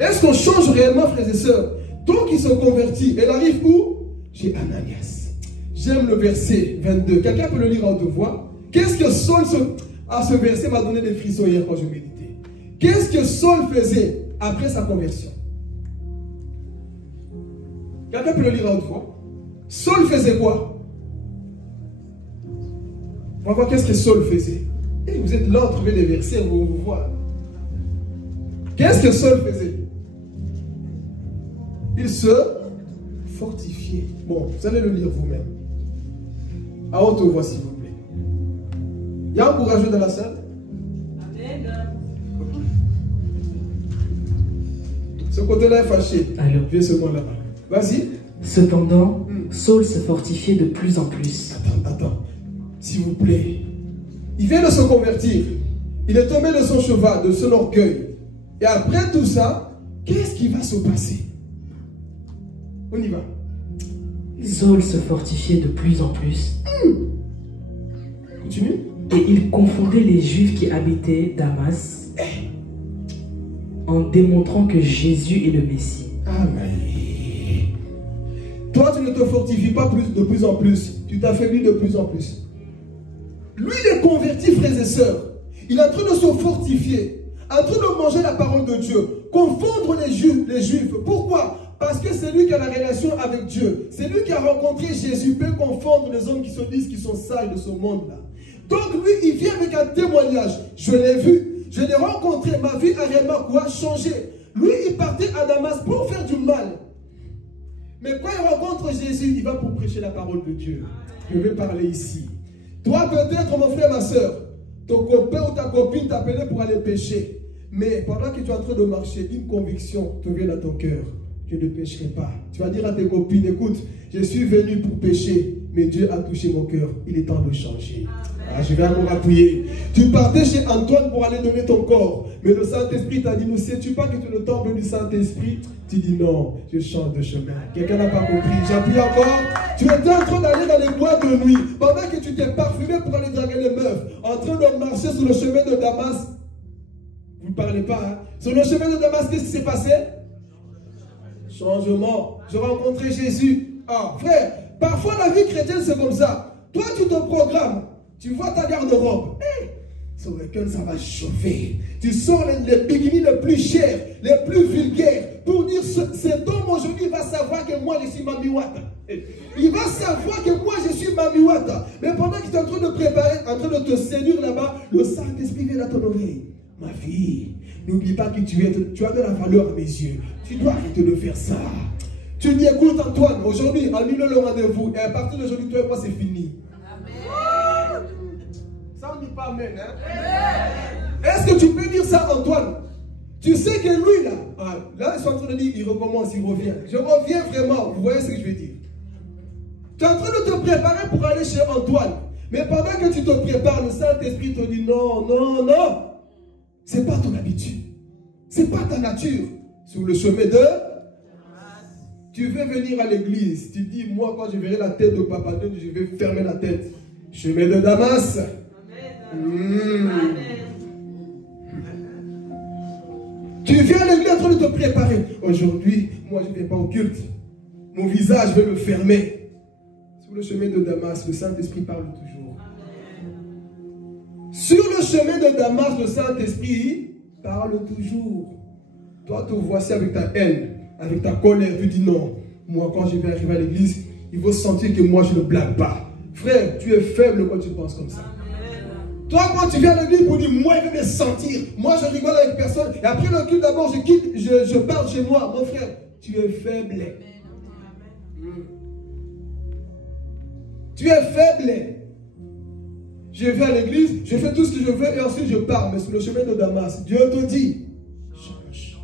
Est-ce qu'on change réellement, frères et sœurs? Donc ils sont convertis. Elle arrive où? Chez Ananias. J'aime le verset 22. Quelqu'un peut le lire à haute voix? Qu'est-ce que Saul... ce verset m'a donné des frissons hier quand je méditais. Qu'est-ce que Saul faisait après sa conversion? Quelqu'un peut le lire à haute voix? Saul faisait quoi? On va voir qu'est-ce que Saul faisait. Et vous êtes là à trouver des versets, vous voyez. Qu'est-ce que Saul faisait? Il se fortifiait. Bon, vous allez le lire vous-même. À haute voix, s'il vous plaît. Il y a un courageux dans la salle? Amen. Okay. Ce côté-là est fâché. Alors. Viens seulement là-bas. Vas-y. Cependant, Saul se fortifiait de plus en plus. Attends. S'il vous plaît. Il vient de se convertir. Il est tombé de son cheval, de son orgueil. Et après tout ça, qu'est-ce qui va se passer? On y va. Saul se fortifiait de plus en plus. Continue. Et il confondait les Juifs qui habitaient Damas en démontrant que Jésus est le Messie. Amen. Toi, tu ne te fortifies pas de plus en plus. Tu t'affaiblis de plus en plus. Lui, il est converti, frères et sœurs. Il est en train de se fortifier, en train de manger la parole de Dieu, confondre les Juifs. Pourquoi? Parce que c'est lui qui a la relation avec Dieu. C'est lui qui a rencontré Jésus, peut confondre les hommes qui se disent qu'ils sont sages de ce monde-là. Donc lui, il vient avec un témoignage. Je l'ai vu, je l'ai rencontré, ma vie a réellement quoi? Changé. Lui, il partait à Damas pour faire du mal. Mais quand il rencontre Jésus, il va pour prêcher la parole de Dieu. Je vais parler ici. Toi, peut-être, mon frère, ma soeur, ton copain ou ta copine t'appelait pour aller pécher. Mais pendant que tu es en train de marcher, une conviction te vient dans ton cœur. Je ne pécherai pas. Tu vas dire à tes copines, écoute, je suis venu pour pécher, mais Dieu a touché mon cœur. Il est temps de changer. Ah, je vais encore appuyer. Tu partais chez Antoine pour aller donner ton corps, mais le Saint-Esprit t'a dit, ne sais-tu pas que tu es le temple du Saint-Esprit? Tu dis non, je change de chemin. Quelqu'un n'a pas compris. J'appuie encore. Tu étais en train d'aller dans les bois de nuit, pendant que tu t'es parfumé pour aller draguer les meufs, en train de marcher sur le chemin de Damas. Vous ne parlez pas, hein? Sur le chemin de Damas, qu'est-ce qui s'est passé? Changement. Je rencontrais Jésus. Ah, frère, parfois la vie chrétienne c'est comme ça. Toi, tu te programmes. Tu vois ta garde-robe. Sur lequel ça va chauffer. Tu sors les bikinis les plus chers, les plus vulgaires, pour dire cet homme aujourd'hui va savoir que moi je suis Mamiwata. Il va savoir que moi je suis Mamiwata. Mais pendant que tu es en train de préparer, en train de te séduire là-bas, le Saint-Esprit vient à ton oreille. Ma fille, n'oublie pas que tu as de la valeur à mes yeux. Tu dois arrêter de faire ça. Tu dis, écoute Antoine, aujourd'hui, annule le rendez-vous. Et à partir d'aujourd'hui, toi et moi, c'est fini. Amen. Ça, on ne dit pas amen. Hein? Est-ce que tu peux dire ça, Antoine? Tu sais que lui, là, ils sont en train de dire, il recommence, il revient. Je reviens vraiment. Vous voyez ce que je veux dire? Tu es en train de te préparer pour aller chez Antoine. Mais pendant que tu te prépares, le Saint-Esprit te dit, non, non, non. Ce n'est pas ton habitude. Ce n'est pas ta nature. Sur le chemin de... Tu veux venir à l'église. Tu dis, moi, quand je verrai la tête de Papa Dieu, je vais fermer la tête. Chemin de Damas. Amen. Tu viens à l'église en train de te préparer. Aujourd'hui, moi, je ne viens pas au culte. Mon visage, je vais le fermer. Sur le chemin de Damas, le Saint-Esprit parle toujours. Amen. Sur le chemin de Damas, le Saint-Esprit parle toujours. Toi, te voici avec ta haine, avec ta colère. Tu dis non. Moi, quand je vais arriver à l'église, il faut sentir que moi, je ne blague pas. Frère, tu es faible quand tu penses comme ça. Amen. Toi, quand tu viens à l'église pour dire, moi, je vais me sentir. Moi, je rigole avec personne. Et après le culte, d'abord, je quitte, je pars chez moi. Mon frère, tu es faible. Amen. Tu es faible. Je vais à l'église, je fais tout ce que je veux et ensuite je pars. Mais sur le chemin de Damas, Dieu te dit, change.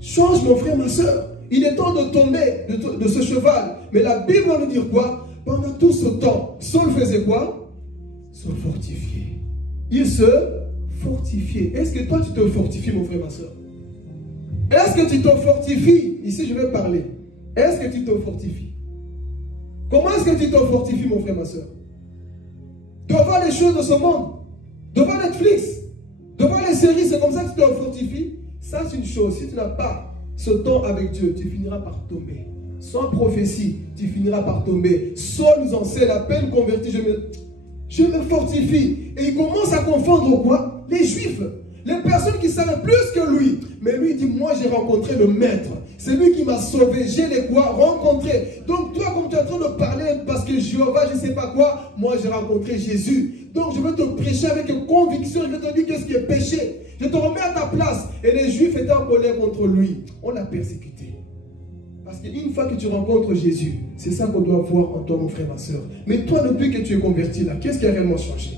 Change, mon frère, ma soeur. Il est temps de tomber de ce cheval. Mais la Bible va nous dire quoi? Pendant tout ce temps, Saul faisait quoi? se fortifier. Il se fortifiait. Est-ce que toi tu te fortifies, mon frère, ma soeur? Est-ce que tu te fortifies? Ici je vais parler. Est-ce que tu te fortifies? Comment est-ce que tu te fortifies, mon frère, ma soeur? Devant les choses de ce monde, devant Netflix, devant les séries, c'est comme ça que tu te fortifies. Ça c'est une chose. Si tu n'as pas ce temps avec Dieu, tu finiras par tomber. Sans prophétie, tu finiras par tomber. Saul nous enseigne, à peine converti, je me fortifie. Et il commence à confondre quoi? Les Juifs. Les personnes qui savent plus que lui. Mais lui dit, moi j'ai rencontré le maître. C'est lui qui m'a sauvé. J'ai les quoi? Rencontré. Donc toi, comme tu es en train de parler parce que Jéhovah, je ne sais pas quoi, moi j'ai rencontré Jésus. Donc je veux te prêcher avec conviction. Je veux te dire qu'est-ce qui est péché. Je te remets à ta place. Et les Juifs étaient en colère contre lui. On l'a persécuté. Parce qu'une fois que tu rencontres Jésus, c'est ça qu'on doit voir en toi, mon frère, ma soeur. Mais toi, depuis que tu es converti là, qu'est-ce qui a réellement changé?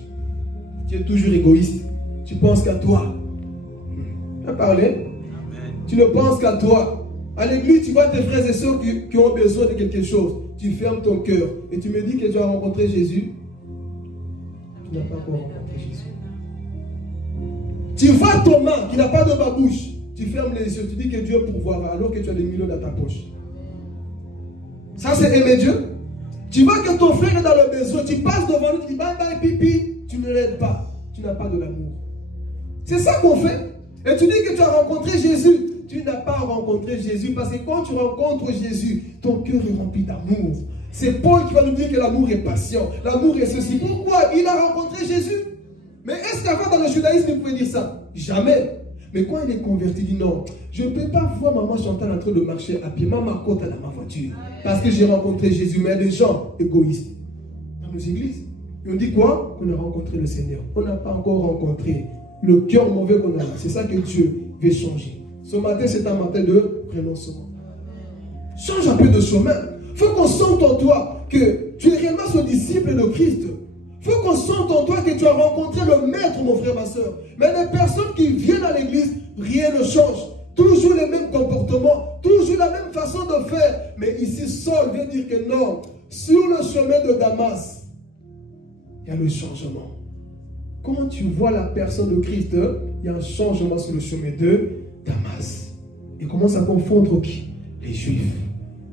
Tu es toujours égoïste. Tu penses qu'à toi. Tu as parlé? Tu ne penses qu'à toi. À l'église, tu vois tes frères et sœurs qui ont besoin de quelque chose. Tu fermes ton cœur. Et tu me dis que tu as rencontré Jésus. Tu n'as pas encore rencontré Jésus. Tu vois Thomas qui n'a pas de babouche. Tu fermes les yeux. Tu dis que Dieu pourvoira alors que tu as des millions dans ta poche. Ça, c'est aimer Dieu. Tu vois que ton frère est dans le besoin. Tu passes devant lui. Tu dis bye bye pipi. Tu ne l'aides pas. Tu n'as pas de l'amour. C'est ça qu'on fait. Et tu dis que tu as rencontré Jésus. Tu n'as pas rencontré Jésus parce que quand tu rencontres Jésus, ton cœur est rempli d'amour. C'est Paul qui va nous dire que l'amour est patient. L'amour est ceci. Pourquoi? Il a rencontré Jésus. Mais est-ce qu'avant dans le judaïsme, il pouvait dire ça? Jamais. Mais quand il est converti, il dit non. Je ne peux pas voir maman Chantal en train de marcher à pied. Maman côte dans ma voiture. Parce que j'ai rencontré Jésus. Mais il y a des gens égoïstes dans nos églises. Et on dit quoi? Qu'on a rencontré le Seigneur. On n'a pas encore rencontré le cœur mauvais qu'on a là. C'est ça que Dieu veut changer. Ce matin, c'est un matin de renoncement. Change un peu de chemin. Il faut qu'on sente en toi que tu es réellement ce disciple de Christ. Il faut qu'on sente en toi que tu as rencontré le maître, mon frère, ma soeur. Mais les personnes qui viennent à l'église, rien ne change. Toujours les mêmes comportements, toujours la même façon de faire. Mais ici, Saul vient dire que non. Sur le chemin de Damas, il y a le changement. Quand tu vois la personne de Christ, il y a un changement sur le chemin de Damas. Il commence à confondre qui? Les Juifs.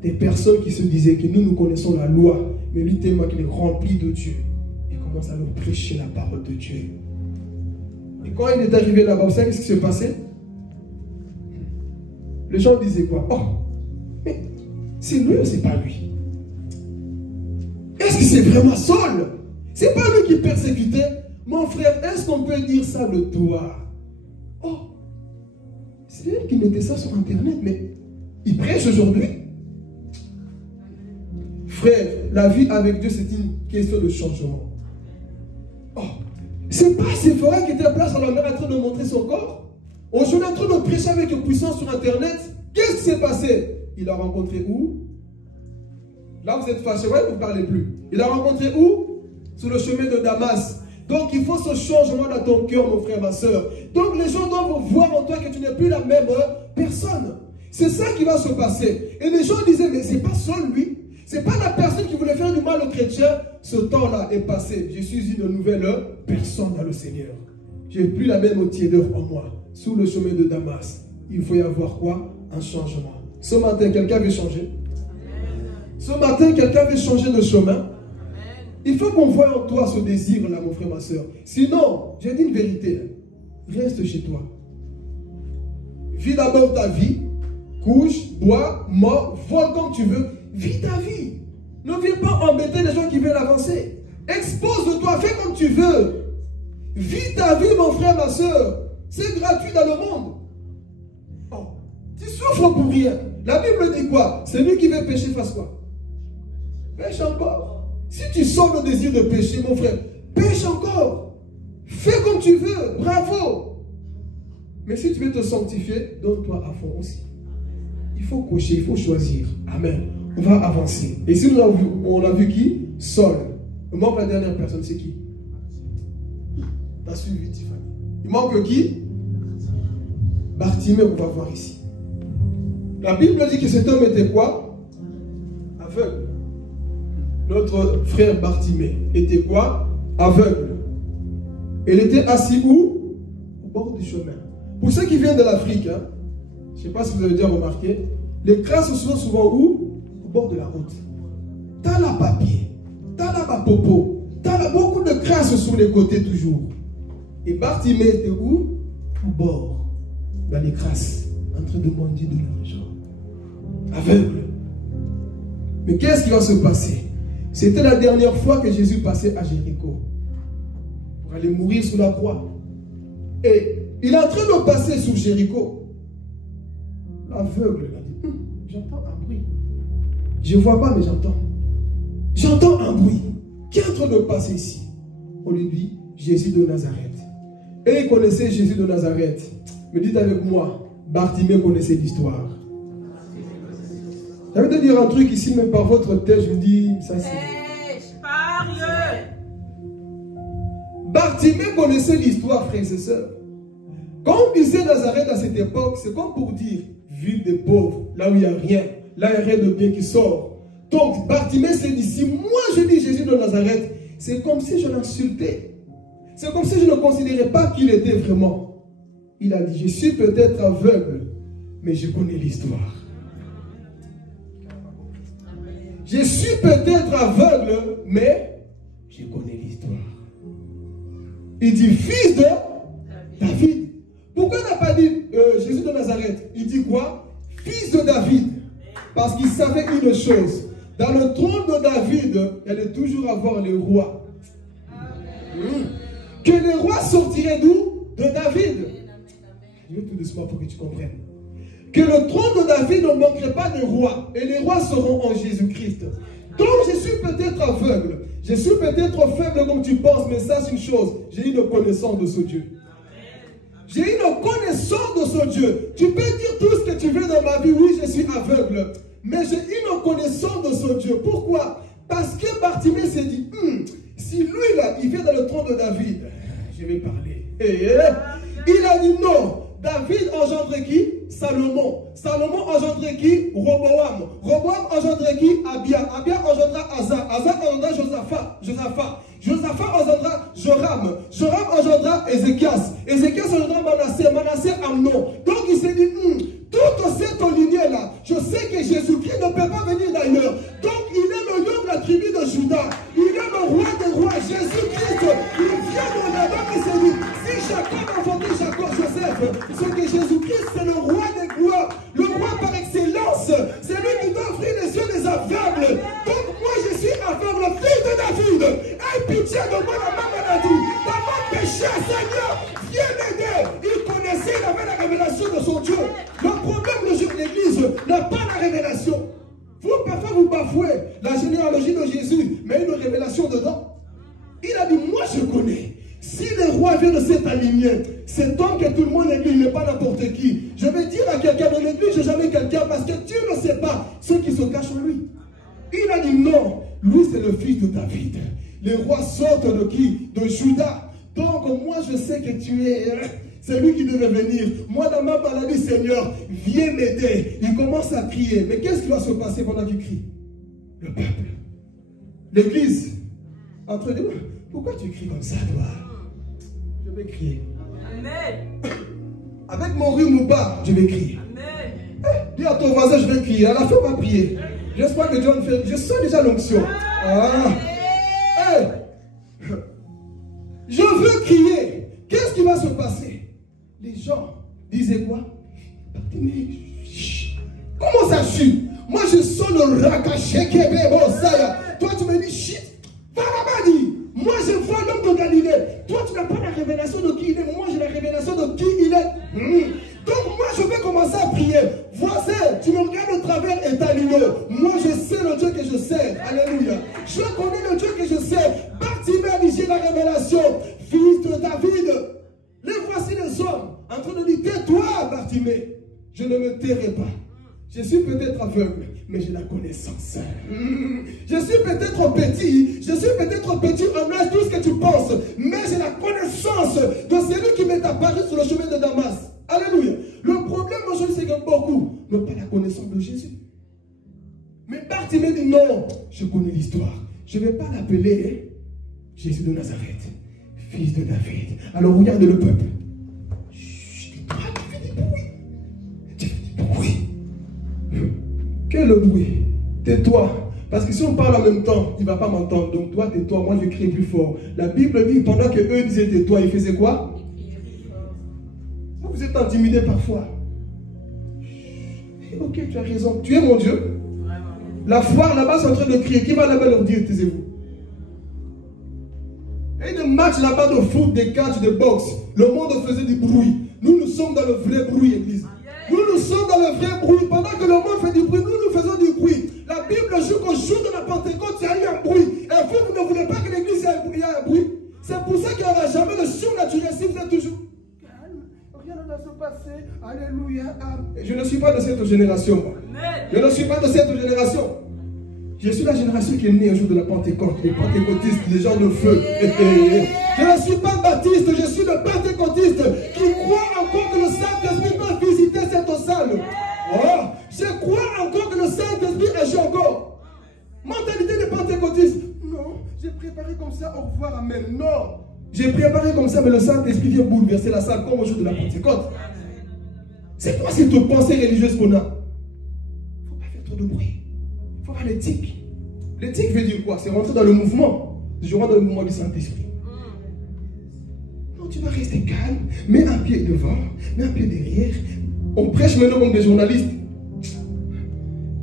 Des personnes qui se disaient que nous connaissons la loi, mais lui tellement qu'il est rempli de Dieu. Il commence à nous prêcher la parole de Dieu. Et quand il est arrivé là-bas, vous savez ce qui s'est passé? Les gens disaient quoi? Oh, mais c'est lui ou c'est pas lui? Est-ce que c'est vraiment Saul? C'est pas lui qui persécutait? Mon frère, est-ce qu'on peut dire ça de toi? Oh, c'est elle qui mettait ça sur Internet, mais il prêche aujourd'hui. Frère, la vie avec Dieu, c'est une question de changement. Oh, c'est pas Séphora qui était à place à la mer en train de montrer son corps. Aujourd'hui, en train de prêcher avec une puissance sur Internet. Qu'est-ce qui s'est passé? Il a rencontré où? Là, vous êtes fâché, ouais, vous ne parlez plus. Il a rencontré où? Sur le chemin de Damas. Donc, il faut ce changement dans ton cœur, mon frère, ma soeur. Donc, les gens doivent voir en toi que tu n'es plus la même personne. C'est ça qui va se passer. Et les gens disaient, mais c'est pas Saul, lui. C'est pas la personne qui voulait faire du mal aux chrétiens. Ce temps-là est passé. Je suis une nouvelle personne dans le Seigneur. Je n'ai plus la même tiédeur en moi. Sous le chemin de Damas, il faut y avoir quoi? Un changement. Ce matin, quelqu'un veut changer? Ce matin, quelqu'un veut changer de chemin? Il faut qu'on voie en toi ce désir-là, mon frère, ma soeur. Sinon, j'ai dit une vérité. Reste chez toi. Vis d'abord ta vie. Couche, bois, mors, vole comme tu veux. Vis ta vie. Ne viens pas embêter les gens qui veulent avancer. Expose-toi, fais comme tu veux. Vis ta vie, mon frère, ma soeur. C'est gratuit dans le monde. Oh, tu souffres pour rien. La Bible dit quoi? Celui qui veut pécher, fasse quoi? Pêche encore. Si tu sens le désir de pécher, mon frère, pêche encore. Fais comme tu veux. Bravo. Mais si tu veux te sanctifier, donne-toi à fond aussi. Il faut cocher, il faut choisir. Amen. On va avancer. Et si on a vu qui? Saul. Il manque la dernière personne, c'est qui? T'as suivi, Tiffany. Il manque qui? Bartimée, on va voir ici. La Bible dit que cet homme était quoi? Aveugle. Notre frère Bartimée était quoi? Aveugle. Elle était assise où? Au bord du chemin. Pour ceux qui viennent de l'Afrique, hein, je ne sais pas si vous avez déjà remarqué, les crasses sont souvent où? Au bord de la route. T'as la papier, t'as la popo, t'as beaucoup de crasses sur les côtés toujours. Et Bartimée était où? Au bord, dans les crasses, en train de mendier de l'argent. Aveugle. Mais qu'est-ce qui va se passer? C'était la dernière fois que Jésus passait à Jéricho pour aller mourir sous la croix. Et il est en train de passer sous Jéricho. L'aveugle a dit, j'entends un bruit. Je ne vois pas, mais j'entends. J'entends un bruit. Qui est en train de passer ici? On lui dit, Jésus de Nazareth. Et il connaissait Jésus de Nazareth. Mais dites avec moi, Bartimée connaissait l'histoire. J'ai envie de dire un truc ici, même par votre tête, je me dis, ça c'est... Bartimée connaissait l'histoire, frères et sœurs. Quand on disait Nazareth à cette époque, c'est comme pour dire, ville des pauvres, là où il n'y a rien, là il n'y a rien de bien qui sort. Donc Bartimée s'est dit, si moi je dis Jésus de Nazareth, c'est comme si je l'insultais. C'est comme si je ne considérais pas qui il était vraiment. Il a dit, je suis peut-être aveugle, mais je connais l'histoire. Je suis peut-être aveugle, mais je connais l'histoire. Il dit, fils de David. Pourquoi il n'a pas dit Jésus de Nazareth? Il dit quoi? Fils de David. Parce qu'il savait une chose. Dans le trône de David, il allait toujours avoir les rois. Que les rois sortiraient d'où? De David. Je vais tout doucement pour que tu comprennes. Que le trône de David ne manquerait pas de rois. Et les rois seront en Jésus-Christ. Donc je suis peut-être aveugle. Je suis peut-être faible comme tu penses. Mais ça c'est une chose. J'ai une connaissance de ce Dieu. J'ai une connaissance de ce Dieu. Tu peux dire tout ce que tu veux dans ma vie. Oui, je suis aveugle. Mais j'ai une connaissance de ce Dieu. Pourquoi? Parce que Bartimée s'est dit, si lui là, il vient dans le trône de David, je vais parler. Il a dit non. David engendre qui? Salomon. Salomon engendre qui? Roboam. Roboam engendre qui? Abia. Abia engendra Asa. Asa engendra Josaphat. Josaphat engendra Joram. Joram engendra Ézéchias. Ézéchias engendra Manassé. Manassé Amnon. Donc il s'est dit, toute cette lignée-là, je sais que Jésus-Christ ne peut pas venir d'ailleurs. Donc il est le lion de la tribu de Juda. Il est le roi des rois. Jésus-Christ, il vient de là-bas qui s'est dit, si Jacob a enfanté Joseph, c'est que Jésus-Christ, c'est le roi des gloires. Le roi par excellence. C'est lui qui doit ouvrir les yeux des aveugles. Donc moi je suis aveugle, fils de David. Aie pitié de moi dans ma maladie, dans mon péché, Seigneur. Viens m'aider. Il connaissait, il avait la révélation de son Dieu. Le problème de l'Église n'a pas la révélation. Vous, parfois, vous bafouez la généalogie de Jésus, mais une révélation dedans. Il a dit, moi je connais. Si le roi vient de cette lignée, cet homme que tout le monde élit, il n'est pas n'importe qui. Je vais dire à quelqu'un de l'église, je n'ai jamais quelqu'un parce que Dieu ne sait pas ceux qui se cachent en lui. Il a dit non, lui c'est le fils de David. Les rois sortent de qui? De Juda. Donc moi je sais que tu es... C'est lui qui devait venir. Moi dans ma maladie, Seigneur, viens m'aider. Il commence à crier. Mais qu'est-ce qui va se passer pendant qu'il crie? Le peuple. L'église. Entre deux. Pourquoi tu cries comme ça, toi? Je vais crier. Amen. Avec mon rhume ou pas, je vais crier. Amen. Dis à ton voisin, je vais crier. À la fin, on va prier. J'espère que Dieu me fait. Je sens déjà l'onction. Hey. Je veux crier. Qu'est-ce qui va se passer? Les gens disaient quoi? Comment ça chute? Moi, je sens le rakashekebe. Toi, tu me dis shit. Farabadi. Moi, je vois l'homme de Galilée. Toi, tu n'as pas la révélation de qui il est. Moi, j'ai la révélation de qui il est. Donc, moi, je vais commencer à prier. Voisin, tu me regardes de travers et t'as l'union. Moi, je sais le Dieu que je sais. Alléluia. Je connais le Dieu que je sais. Bartimée a dit, j'ai la révélation. Fils de David. Les voici les hommes en train de dire, tais-toi, Bartimée. Je ne me tairai pas. Je suis peut-être aveugle, mais j'ai la connaissance. Je suis peut-être petit en âge, tout ce que tu penses, mais j'ai la connaissance de celui qui m'est apparu sur le chemin de Damas. Alléluia. Le problème aujourd'hui, c'est que beaucoup n'ont pas la connaissance de Jésus. Mais Bartimée dit non, je connais l'histoire. Je ne vais pas l'appeler Jésus de Nazareth, fils de David. Alors regarde le peuple. Chut, toi, tu fais du bruit. Tu fais du bruit. Quel bruit? Tais-toi. Parce que si on parle en même temps, il ne va pas m'entendre. Donc toi, tais-toi, moi je vais crier plus fort. La Bible dit, pendant que eux disaient tais-toi, ils faisaient quoi? Vous êtes intimidés parfois. Ok, tu as raison. Tu es mon Dieu. La foire là-bas, c'est en train de crier. Qui va là-bas leur dire, taisez-vous? Et de match là-bas de foot, de catch, de boxe, le monde faisait du bruit. Nous sommes dans le vrai bruit, église. Nous sommes dans le vrai bruit. Pendant que le monde fait du bruit, nous faisons du bruit. La Bible joue qu'au jour de la Pentecôte, il y a eu un bruit. Et vous ne voulez pas que l'église ait un bruit. C'est pour ça qu'il n'y aura jamais de surnaturel si vous êtes toujours calme. Rien ne va se passer. Alléluia. Je ne suis pas de cette génération. Moi. Je ne suis pas de cette génération. Je suis la génération qui est née au jour de la Pentecôte. Les pentecôtistes, les gens de feu. Je ne suis pas baptiste, je suis le pentecôtiste qui croit encore que le Saint-Esprit peut visiter cette salle. Oh, je crois encore que le Saint-Esprit agit encore. Mentalité de pentecôtiste. Non, j'ai préparé comme ça, au revoir, amen. Non, j'ai préparé comme ça, mais le Saint-Esprit vient bouleverser la salle comme au jour de la Pentecôte. C'est quoi cette pensée religieuse qu'on a? Il ne faut pas faire trop de bruit. Il faut avoir l'éthique. L'éthique veut dire quoi? C'est rentrer dans le mouvement. Je rentre dans le mouvement du Saint-Esprit. Non, tu vas rester calme, mets un pied devant, mets un pied derrière. On prêche maintenant comme des journalistes.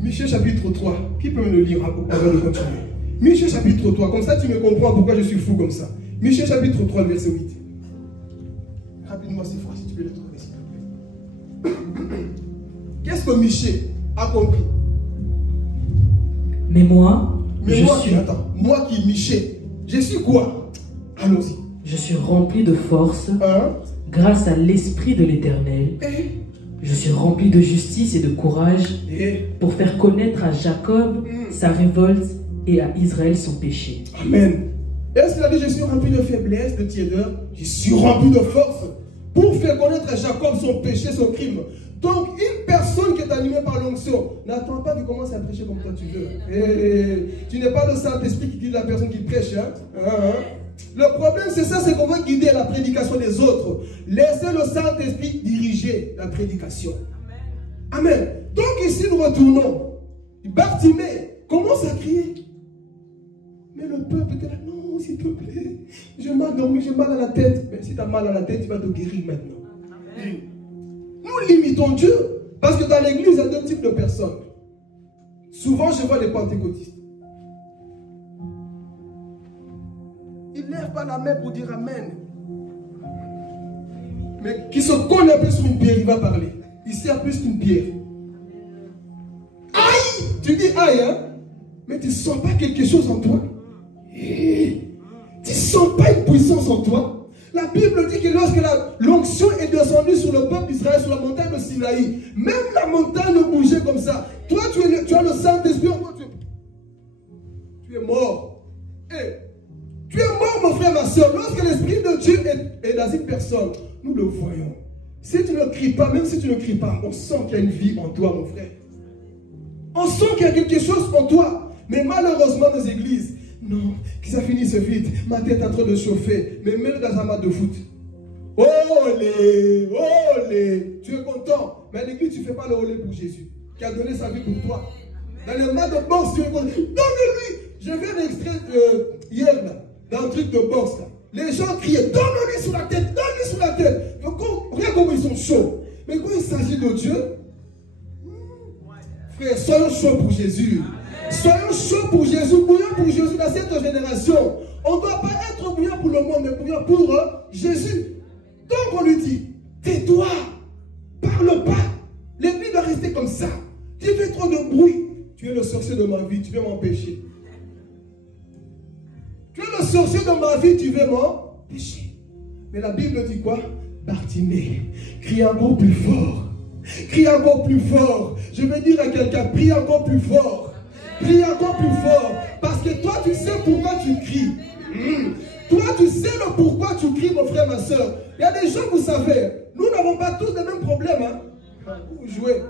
Michée chapitre 3. Qui peut me le lire avant de continuer? Michée chapitre 3. Comme ça, tu me comprends pourquoi je suis fou comme ça. Michée chapitre 3, verset 8. Rapidement, c'est fort, si tu peux le trouver, s'il te plaît. Qu'est-ce que Michée a compris? Mais moi, moi qui Michée, je suis quoi? Allons-y. Je suis rempli de force grâce à l'Esprit de l'Éternel. Je suis rempli de justice et de courage pour faire connaître à Jacob sa révolte et à Israël son péché. Amen. Est-ce qu'il a dit je suis rempli de faiblesse, de tiédeur? Je suis rempli de force pour faire connaître à Jacob son péché, son crime. Donc, une personne qui est animée par l'onction, n'attends pas qu'il commence à prêcher comme toi tu veux. Tu n'es pas le Saint-Esprit qui guide la personne qui prêche. Le problème, c'est ça, c'est qu'on veut guider la prédication des autres. Laissez le Saint-Esprit diriger la prédication. Amen. Donc ici, nous retournons. Bartimée commence à crier. Mais le peuple était là, non, s'il te plaît, j'ai mal dormi, j'ai mal à la tête. Mais si tu as mal à la tête, tu vas te guérir maintenant. Amen. Nous limitons Dieu. Parce que dans l'église, il y a deux types de personnes. Souvent, je vois les pentecôtistes. Il ne lève pas la main pour dire Amen. Mais qui se colle un peu sur une pierre, il va parler. Ici, il y a plus qu'une pierre. Aïe! Tu dis aïe, hein? Mais tu ne sens pas quelque chose en toi. Tu ne sens pas une puissance en toi. La Bible dit que lorsque l'onction est descendue sur le peuple d'Israël, sur la montagne de Sinaï, même la montagne bougeait comme ça. Toi, tu as le Saint-Esprit en toi. Tu es mort. Tu es mort, mon frère, ma soeur. Lorsque l'Esprit de Dieu est dans une personne, nous le voyons. Si tu ne cries pas, même si tu ne cries pas, on sent qu'il y a une vie en toi, mon frère. On sent qu'il y a quelque chose en toi. Mais malheureusement, nos églises, non, que ça finisse vite. Ma tête est en train de chauffer. Mais mets-le dans un match de foot. Olé, olé. Tu es content. Mais à l'église, tu ne fais pas le olé pour Jésus, qui a donné sa vie pour toi. Dans le match de boxe, tu es content. Donne-lui. Je viens d'extraire hier, là, dans un truc de boxe. Là. Les gens criaient, donne-lui sur la tête, donne-lui sur la tête. Regarde comment ils sont chauds. Mais quand il s'agit de Dieu, frère, soyons chauds pour Jésus. Soyons chauds pour Jésus, bouillants pour Jésus dans cette génération. On ne doit pas être bouillant pour le monde, mais bouillant pour Jésus. Donc on lui dit, tais-toi, parle pas. L'église doit rester comme ça. Tu fais trop de bruit. Tu es le sorcier de ma vie, tu veux m'empêcher. Tu es le sorcier de ma vie, tu veux m'empêcher. Mais la Bible dit quoi? Bartimée, crie encore plus fort. Crie encore plus fort. Je vais dire à quelqu'un, prie encore plus fort. Prie encore plus fort. Parce que toi, tu sais pourquoi tu cries. Toi, tu sais le pourquoi tu cries, mon frère, ma soeur. Il y a des gens, vous savez, nous n'avons pas tous les mêmes problèmes. Hein? Vous jouez.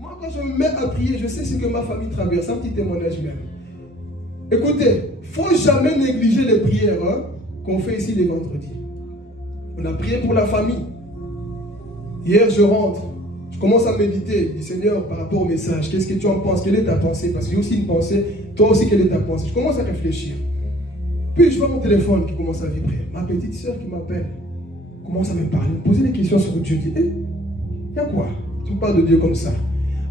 Moi, quand je me mets à prier, je sais ce que ma famille traverse. Un petit témoignage même. Écoutez, il ne faut jamais négliger les prières qu'on fait ici les vendredis. On a prié pour la famille. Hier, je rentre. Je commence à méditer. Je dis, Seigneur, par rapport au message, qu'est-ce que tu en penses? Quelle est ta pensée? Parce qu'il y a aussi une pensée. Toi aussi, quelle est ta pensée? Je commence à réfléchir. Puis, je vois mon téléphone qui commence à vibrer. Ma petite soeur qui m'appelle commence à me parler, me poser des questions sur Dieu. Je dis, il y a quoi? Tu me parles de Dieu comme ça.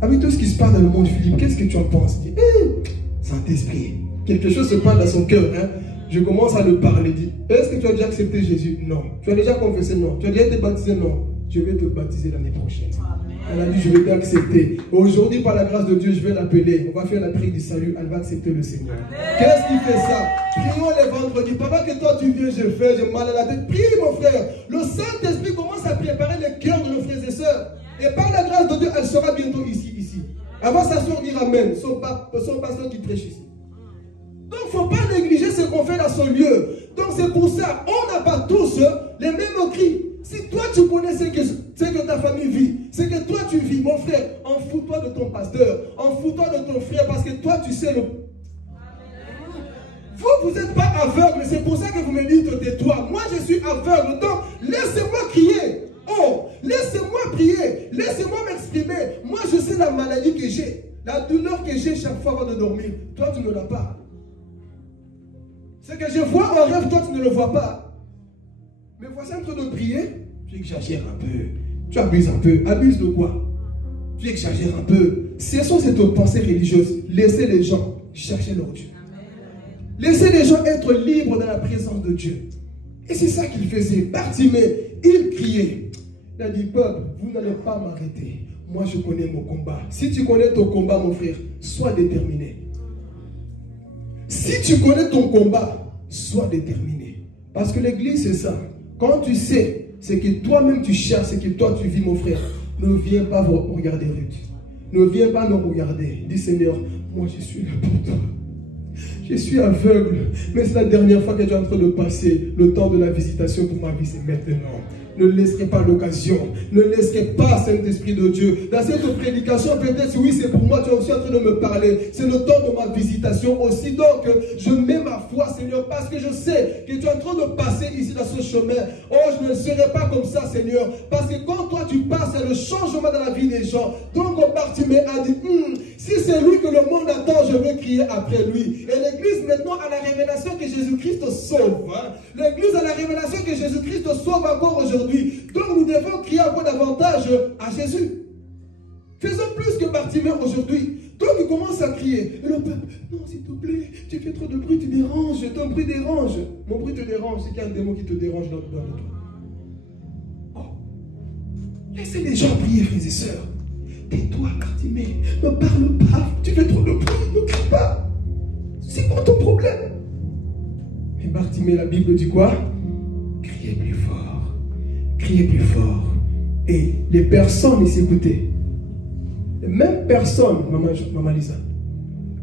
Avec tout ce qui se passe dans le monde, Philippe, qu'est-ce que tu en penses? Je dis, Saint-Esprit. Quelque chose se passe dans son cœur. Hein? Je commence à le parler. Je dis, est-ce que tu as déjà accepté Jésus? Non. Tu as déjà confessé? Non. Tu as déjà été baptisé? Non. Je vais te baptiser l'année prochaine. Elle a dit, je vais t'accepter. Aujourd'hui, par la grâce de Dieu, je vais l'appeler. On va faire la prière du salut. Elle va accepter le Seigneur. Qu'est-ce qui fait ça? Prions les vendredis. Pendant que toi, tu viens, je fais, j'ai mal à la tête. Prie, mon frère. Le Saint-Esprit commence à préparer les cœurs de nos frères et sœurs. Et par la grâce de Dieu, elle sera bientôt ici. Elle va s'asseoir, dire Amen. Son pasteur qui prêche ici. Donc, il ne faut pas négliger ce qu'on fait dans son lieu. Donc, c'est pour ça, on n'a pas tous les mêmes cris. Si toi, tu connais ce que ta famille vit, ce que toi, tu vis, mon frère, en fous-toi de ton pasteur, en fous-toi de ton frère, parce que toi, tu sais le... Vous n'êtes pas aveugle, c'est pour ça que vous me dites tais-toi. Moi, je suis aveugle, donc laissez-moi crier. Oh, laissez-moi prier, laissez-moi m'exprimer. Moi, je sais la maladie que j'ai, la douleur que j'ai chaque fois avant de dormir. Toi, tu ne l'as pas. Ce que je vois en rêve, toi, tu ne le vois pas. Mais voici en train de prier, tu exagères un peu. Tu abuses un peu. Abuses de quoi? Tu exagères un peu. Cessons cette pensée religieuse. Laissez les gens chercher leur Dieu. Laissez les gens être libres dans la présence de Dieu. Et c'est ça qu'il faisait. Bartimée, il criait. Il a dit, peuple, vous n'allez pas m'arrêter. Moi, je connais mon combat. Si tu connais ton combat, mon frère, sois déterminé. Si tu connais ton combat, sois déterminé. Parce que l'église, c'est ça. Quand tu sais ce que toi-même tu cherches, ce que toi tu vis, mon frère, ne viens pas vous regarder Ruth. Ne viens pas me regarder. Dis Seigneur, moi je suis là pour toi. Je suis aveugle, mais c'est la dernière fois que tu es en train de passer le temps de la visitation pour ma vie, c'est maintenant. Ne laisserai pas l'occasion. Ne laisserai pas Saint-Esprit de Dieu. Dans cette prédication, peut-être, oui, c'est pour moi, tu es aussi en train de me parler. C'est le temps de ma visitation aussi. Donc, je mets ma foi, Seigneur, parce que je sais que tu es en train de passer ici dans ce chemin. Oh, je ne serai pas comme ça, Seigneur. Parce que quand toi, tu passes, c'est le changement dans la vie des gens. Donc, Bartimée a dit, si c'est lui que le monde attend, je vais crier après lui. Et l'église, maintenant, a la révélation que Jésus-Christ sauve. Hein? L'église a la révélation que Jésus-Christ sauve encore aujourd'hui. Donc nous devons crier encore davantage à Jésus. Faisons plus que Bartimée aujourd'hui. Donc il commence à crier. Et le peuple, non s'il te plaît, tu fais trop de bruit, tu déranges, ton bruit dérange. Mon bruit te dérange, c'est qu'il y a un démon qui te dérange dans toi. Oh. Laissez les gens prier, frères et sœurs. Tais-toi, Bartimée, ne parle pas, tu fais trop de bruit, ne crie pas. C'est quoi ton problème? Mais Bartimée, la Bible dit quoi? Criez plus fort. Criez plus fort. Et les personnes ici, écoutez, les mêmes personnes, maman Lisa,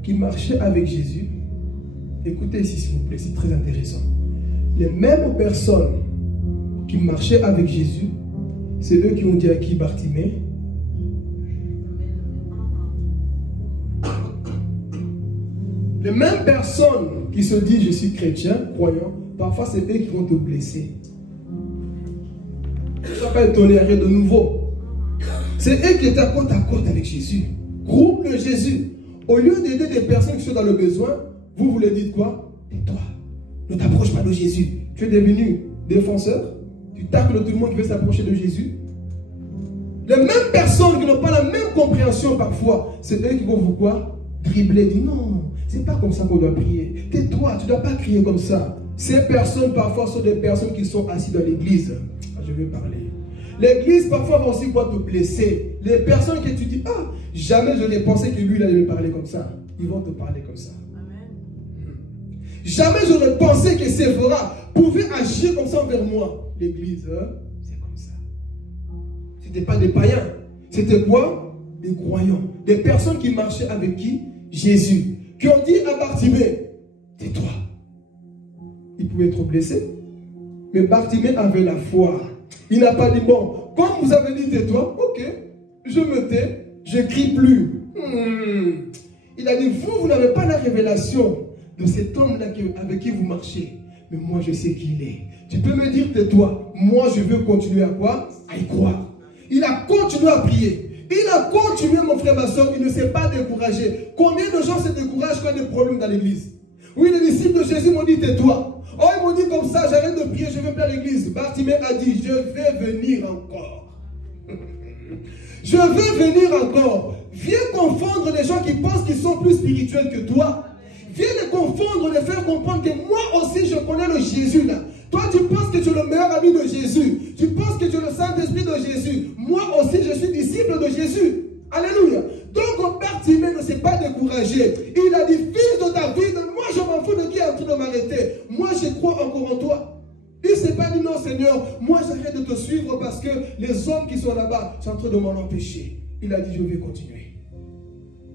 qui marchaient avec Jésus, écoutez ici s'il vous plaît, c'est très intéressant. Les mêmes personnes qui marchaient avec Jésus, c'est eux qui ont dit à qui? Bartimée. Les mêmes personnes qui se disent je suis chrétien, croyant, parfois c'est eux qui vont te blesser. Ne sois pas étonné, rien de nouveau. C'est eux qui étaient à côte avec Jésus. Groupe de Jésus. Au lieu d'aider des personnes qui sont dans le besoin, vous leur dites quoi? Tais-toi. Ne t'approche pas de Jésus. Tu es devenu défenseur. Tu tacles tout le monde qui veut s'approcher de Jésus. Les mêmes personnes qui n'ont pas la même compréhension parfois, c'est eux qui vont vous quoi? Dribbler. Dire non, c'est pas comme ça qu'on doit prier. Tais-toi, tu ne dois pas crier comme ça. Ces personnes parfois sont des personnes qui sont assises dans l'église. Je vais parler. L'église parfois va aussi te blesser. Les personnes que tu dis, ah, jamais je n'ai pensé que lui il allait me parler comme ça. Ils vont te parler comme ça. Amen. Jamais j'aurais pensé que Séphora pouvait agir comme ça envers moi. L'église, c'est comme ça. Ce n'était pas des païens. C'était quoi? Des croyants. Des personnes qui marchaient avec qui? Jésus. Qui ont dit à Bartimée, tais-toi. Il pouvait être blessé. Mais Bartimée avait la foi. Il n'a pas dit, bon, comme vous avez dit tais-toi, ok, je me tais, je ne crie plus. Il a dit, vous n'avez pas la révélation de cet homme-là avec qui vous marchez. mais moi je sais qui il est. Tu peux me dire tais-toi, moi je veux continuer à quoi? À y croire. Il a continué à prier. Il a continué, mon frère, ma soeur, il ne s'est pas découragé. Combien de gens se découragent quand il y a des problèmes dans l'église? Oui, les disciples de Jésus m'ont dit tais-toi. Oh, ils m'ont dit comme ça, j'arrête de prier, je vais plus à l'église. Bartimée a dit, je vais venir encore. Je vais venir encore. Viens confondre les gens qui pensent qu'ils sont plus spirituels que toi. Viens les confondre, les faire comprendre que moi aussi je connais le Jésus là. Toi tu penses que tu es le meilleur ami de Jésus. Tu penses que tu es le Saint-Esprit de Jésus. Moi aussi je suis disciple de Jésus. Alléluia. Donc Bartimée ne s'est pas découragé. Il a dit, fils de David, moi je m'en fous de qui est en train de m'arrêter. Moi je crois encore en toi. Il ne s'est pas dit, non Seigneur, moi j'arrête de te suivre parce que les hommes qui sont là-bas sont en train de m'en empêcher. Il a dit, je vais continuer.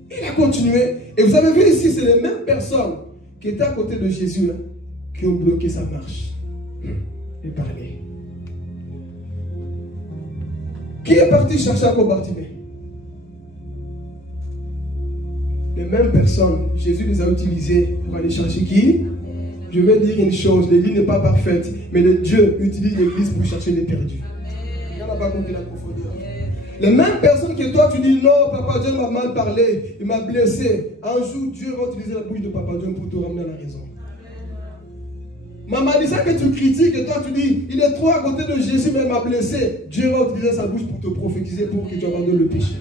Il a continué. Et vous avez vu ici, c'est les mêmes personnes qui étaient à côté de Jésus là, qui ont bloqué sa marche. Et parlé. Qui est parti chercher à Bartimée? Les mêmes personnes, Jésus les a utilisées pour aller chercher qui? Je vais dire une chose, l'église n'est pas parfaite, mais Dieu utilise l'église pour chercher les perdus. Il n'a pas compris la profondeur. Les mêmes personnes que toi, tu dis non, Papa John m'a mal parlé, il m'a blessé. Un jour, Dieu va utiliser la bouche de Papa John pour te ramener à la raison. Maman Lisa que tu critiques et toi tu dis, il est trop à côté de Jésus, mais il m'a blessé. Dieu va utiliser sa bouche pour te prophétiser, pour que tu abandonnes le péché.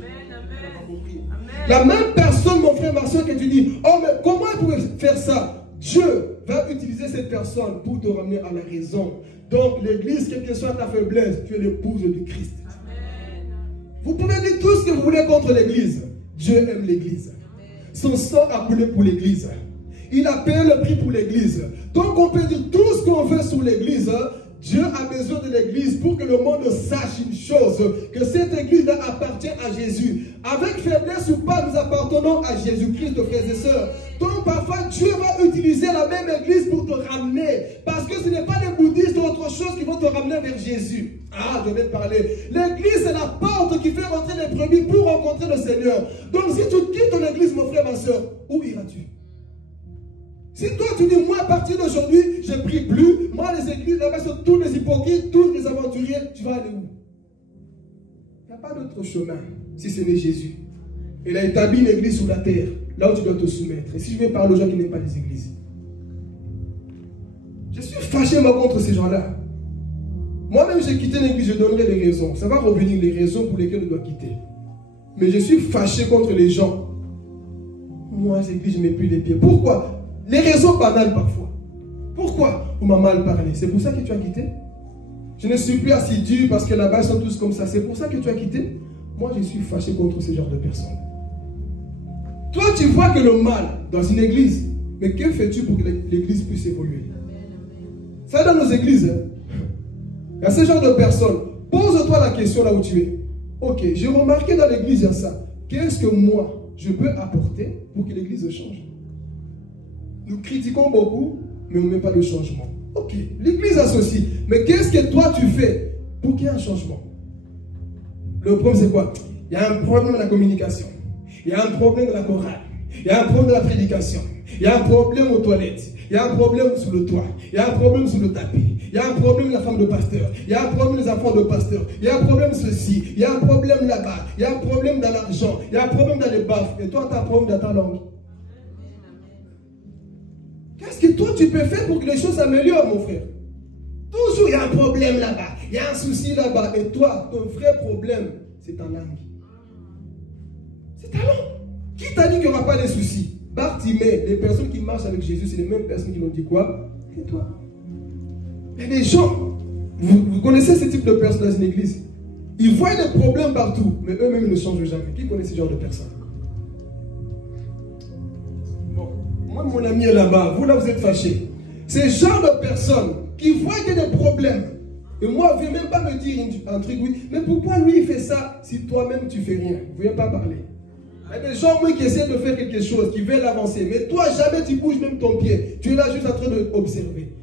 La même personne, mon frère, ma soeur, que tu dis, oh mais comment il pouvait faire ça? Dieu va utiliser cette personne pour te ramener à la raison. Donc l'église, quelle que soit ta faiblesse, tu es l'épouse du Christ. Vous pouvez dire tout ce que vous voulez contre l'église. Dieu aime l'église. Son sang a coulé pour l'église. Il a payé le prix pour l'église. Donc on peut dire tout ce qu'on veut sur l'église. Dieu a besoin de l'église pour que le monde sache une chose, que cette église appartient à Jésus. Avec faiblesse ou pas, nous appartenons à Jésus-Christ, frères et sœurs. Donc parfois, Dieu va utiliser la même église pour te ramener. Parce que ce n'est pas les bouddhistes ou autre chose qui vont te ramener vers Jésus. Ah, je vais te parler. L'église, c'est la porte qui fait rentrer les brebis pour rencontrer le Seigneur. Donc si tu quittes ton église, mon frère, ma soeur, où iras-tu? Si toi tu dis, moi à partir d'aujourd'hui, je ne prie plus, moi les églises là-bas sont tous les hypocrites, tous les aventuriers, tu vas aller où? Il n'y a pas d'autre chemin si ce n'est Jésus. Il a établi une église sur la terre, là où tu dois te soumettre. Et si je vais parler aux gens qui n'aiment pas les églises, je suis fâché moi contre ces gens-là. Moi-même j'ai quitté l'église, je donnerai les raisons. Ça va revenir les raisons pour lesquelles je dois quitter. Mais je suis fâché contre les gens. Moi, les églises, je ne mets plus les pieds. Pourquoi? Les raisons banales parfois. Pourquoi? On m'a mal parlé. C'est pour ça que tu as quitté? Je ne suis plus assidu parce que là-bas ils sont tous comme ça. C'est pour ça que tu as quitté? Moi je suis fâché contre ce genre de personnes. Toi tu vois que le mal dans une église, mais que fais-tu pour que l'église puisse évoluer? Ça dans nos églises, il y a ce genre de personnes. Pose-toi la question là où tu es. Ok, j'ai remarqué dans l'église il y a ça. Qu'est-ce que moi je peux apporter pour que l'église change? Nous critiquons beaucoup, mais on ne met pas de changement. Ok, l'église associe. Mais qu'est-ce que toi tu fais pour qu'il y ait un changement? Le problème c'est quoi? Il y a un problème de la communication. Il y a un problème de la chorale. Il y a un problème de la prédication. Il y a un problème aux toilettes. Il y a un problème sous le toit. Il y a un problème sous le tapis. Il y a un problème de la femme de pasteur. Il y a un problème des enfants de pasteur. Il y a un problème ceci. Il y a un problème là-bas. Il y a un problème dans l'argent. Il y a un problème dans les baffes. Et toi tu as un problème dans ta langue. Qu'est-ce que toi tu peux faire pour que les choses s'améliorent, mon frère? Toujours il y a un problème là-bas, il y a un souci là-bas. Et toi, ton vrai problème, c'est ta langue. C'est ta langue. Qui t'a dit qu'il n'y aura pas de soucis? Bartimée, les personnes qui marchent avec Jésus, c'est les mêmes personnes qui l'ont dit quoi? Et toi? Il y a des gens, vous connaissez ce type de personnes dans une église. Ils voient des problèmes partout, mais eux-mêmes ne changent jamais. Qui connaît ce genre de personnes? Moi, mon ami est là-bas, vous là vous êtes fâchés. C'est ce genre de personnes qui voient qu'il y a des problèmes. Et moi, je ne viens même pas me dire un truc, oui, mais pourquoi lui il fait ça si toi-même tu fais rien? Vous ne voulez pas parler. Il y a des gens moi, qui essaient de faire quelque chose, qui veulent avancer, mais toi jamais tu bouges même ton pied. Tu es là juste en train d'observer.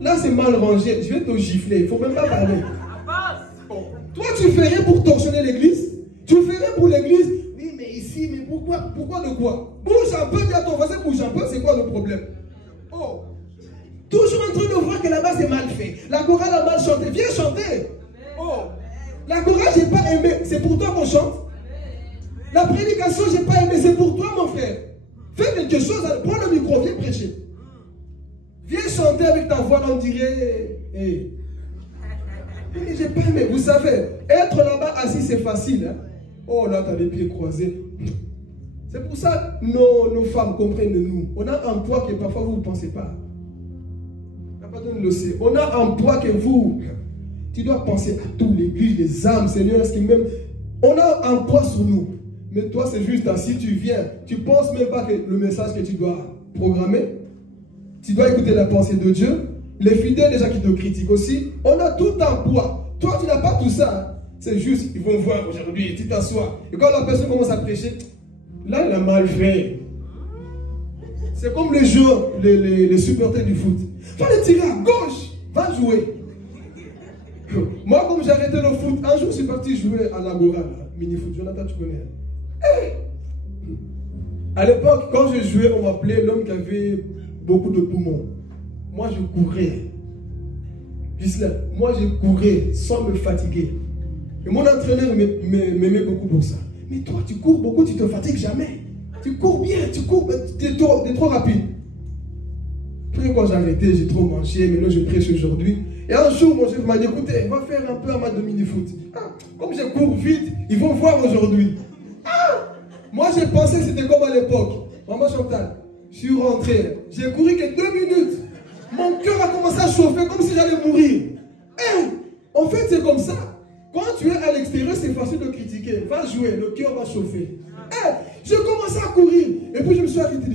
Là c'est mal rangé, je vais te gifler, il ne faut même pas parler. Toi tu fais rien pour torsionner l'église? Tu fais rien pour l'église? Oui mais ici, mais pourquoi de quoi? Bouge un peu, dis à ton voisin, bouge un peu, c'est quoi le problème? Oh, toujours en train de voir chorale c'est mal fait. La chorale a mal chanté. Viens chanter. Oh. La chorale, j'ai pas aimé. C'est pour toi qu'on chante. La prédication, j'ai pas aimé. C'est pour toi, mon frère. Fais quelque chose. Prends le micro, viens prêcher. Viens chanter avec ta voix, on dirait. Hey. Mais j'ai pas aimé. Vous savez, être là-bas assis, c'est facile. Hein? Oh là, t'as les pieds croisés. C'est pour ça que nos femmes comprennent de nous. On a un poids que parfois vous ne pensez pas. On a un poids que vous, tu dois penser à tout, l'église, les âmes, Seigneur, ce qui même. On a un poids sur nous. Mais toi, c'est juste assis, tu viens. Tu ne penses même pas que le message que tu dois programmer. Tu dois écouter la pensée de Dieu. Les fidèles, les gens qui te critiquent aussi. On a tout un poids. Toi, tu n'as pas tout ça. C'est juste, ils vont voir aujourd'hui, tu t'assois. Et quand la personne commence à prêcher, là, il a mal fait. C'est comme les joueurs, les supporters du foot. Va le tirer à gauche, va jouer. Moi, comme j'ai arrêté le foot, un jour, je suis parti jouer à l'Agora, mini-foot. Jonathan, tu connais. Hey. À l'époque, quand je jouais, on m'appelait l'homme qui avait beaucoup de poumons. Moi, je courais. Moi, je courais sans me fatiguer. Et mon entraîneur m'aimait beaucoup pour ça. Mais toi, tu cours beaucoup, tu ne te fatigues jamais. Tu cours bien, tu cours, tu es trop rapide. Puis quand j'ai arrêté, j'ai trop mangé, maintenant je prêche aujourd'hui. Et un jour, mon chef m'a dit, écoutez, on va faire un peu un match de mini-foot. Ah, comme je cours vite, ils vont voir aujourd'hui. Ah, moi, j'ai pensé que c'était comme à l'époque. Maman Chantal, je suis rentré, j'ai couru que 2 minutes. Mon cœur a commencé à chauffer comme si j'allais mourir. En fait, c'est comme ça. Quand tu es à l'extérieur, c'est facile de critiquer. Va jouer, le cœur va chauffer. Je commençais à courir. Et puis je me suis arrêté.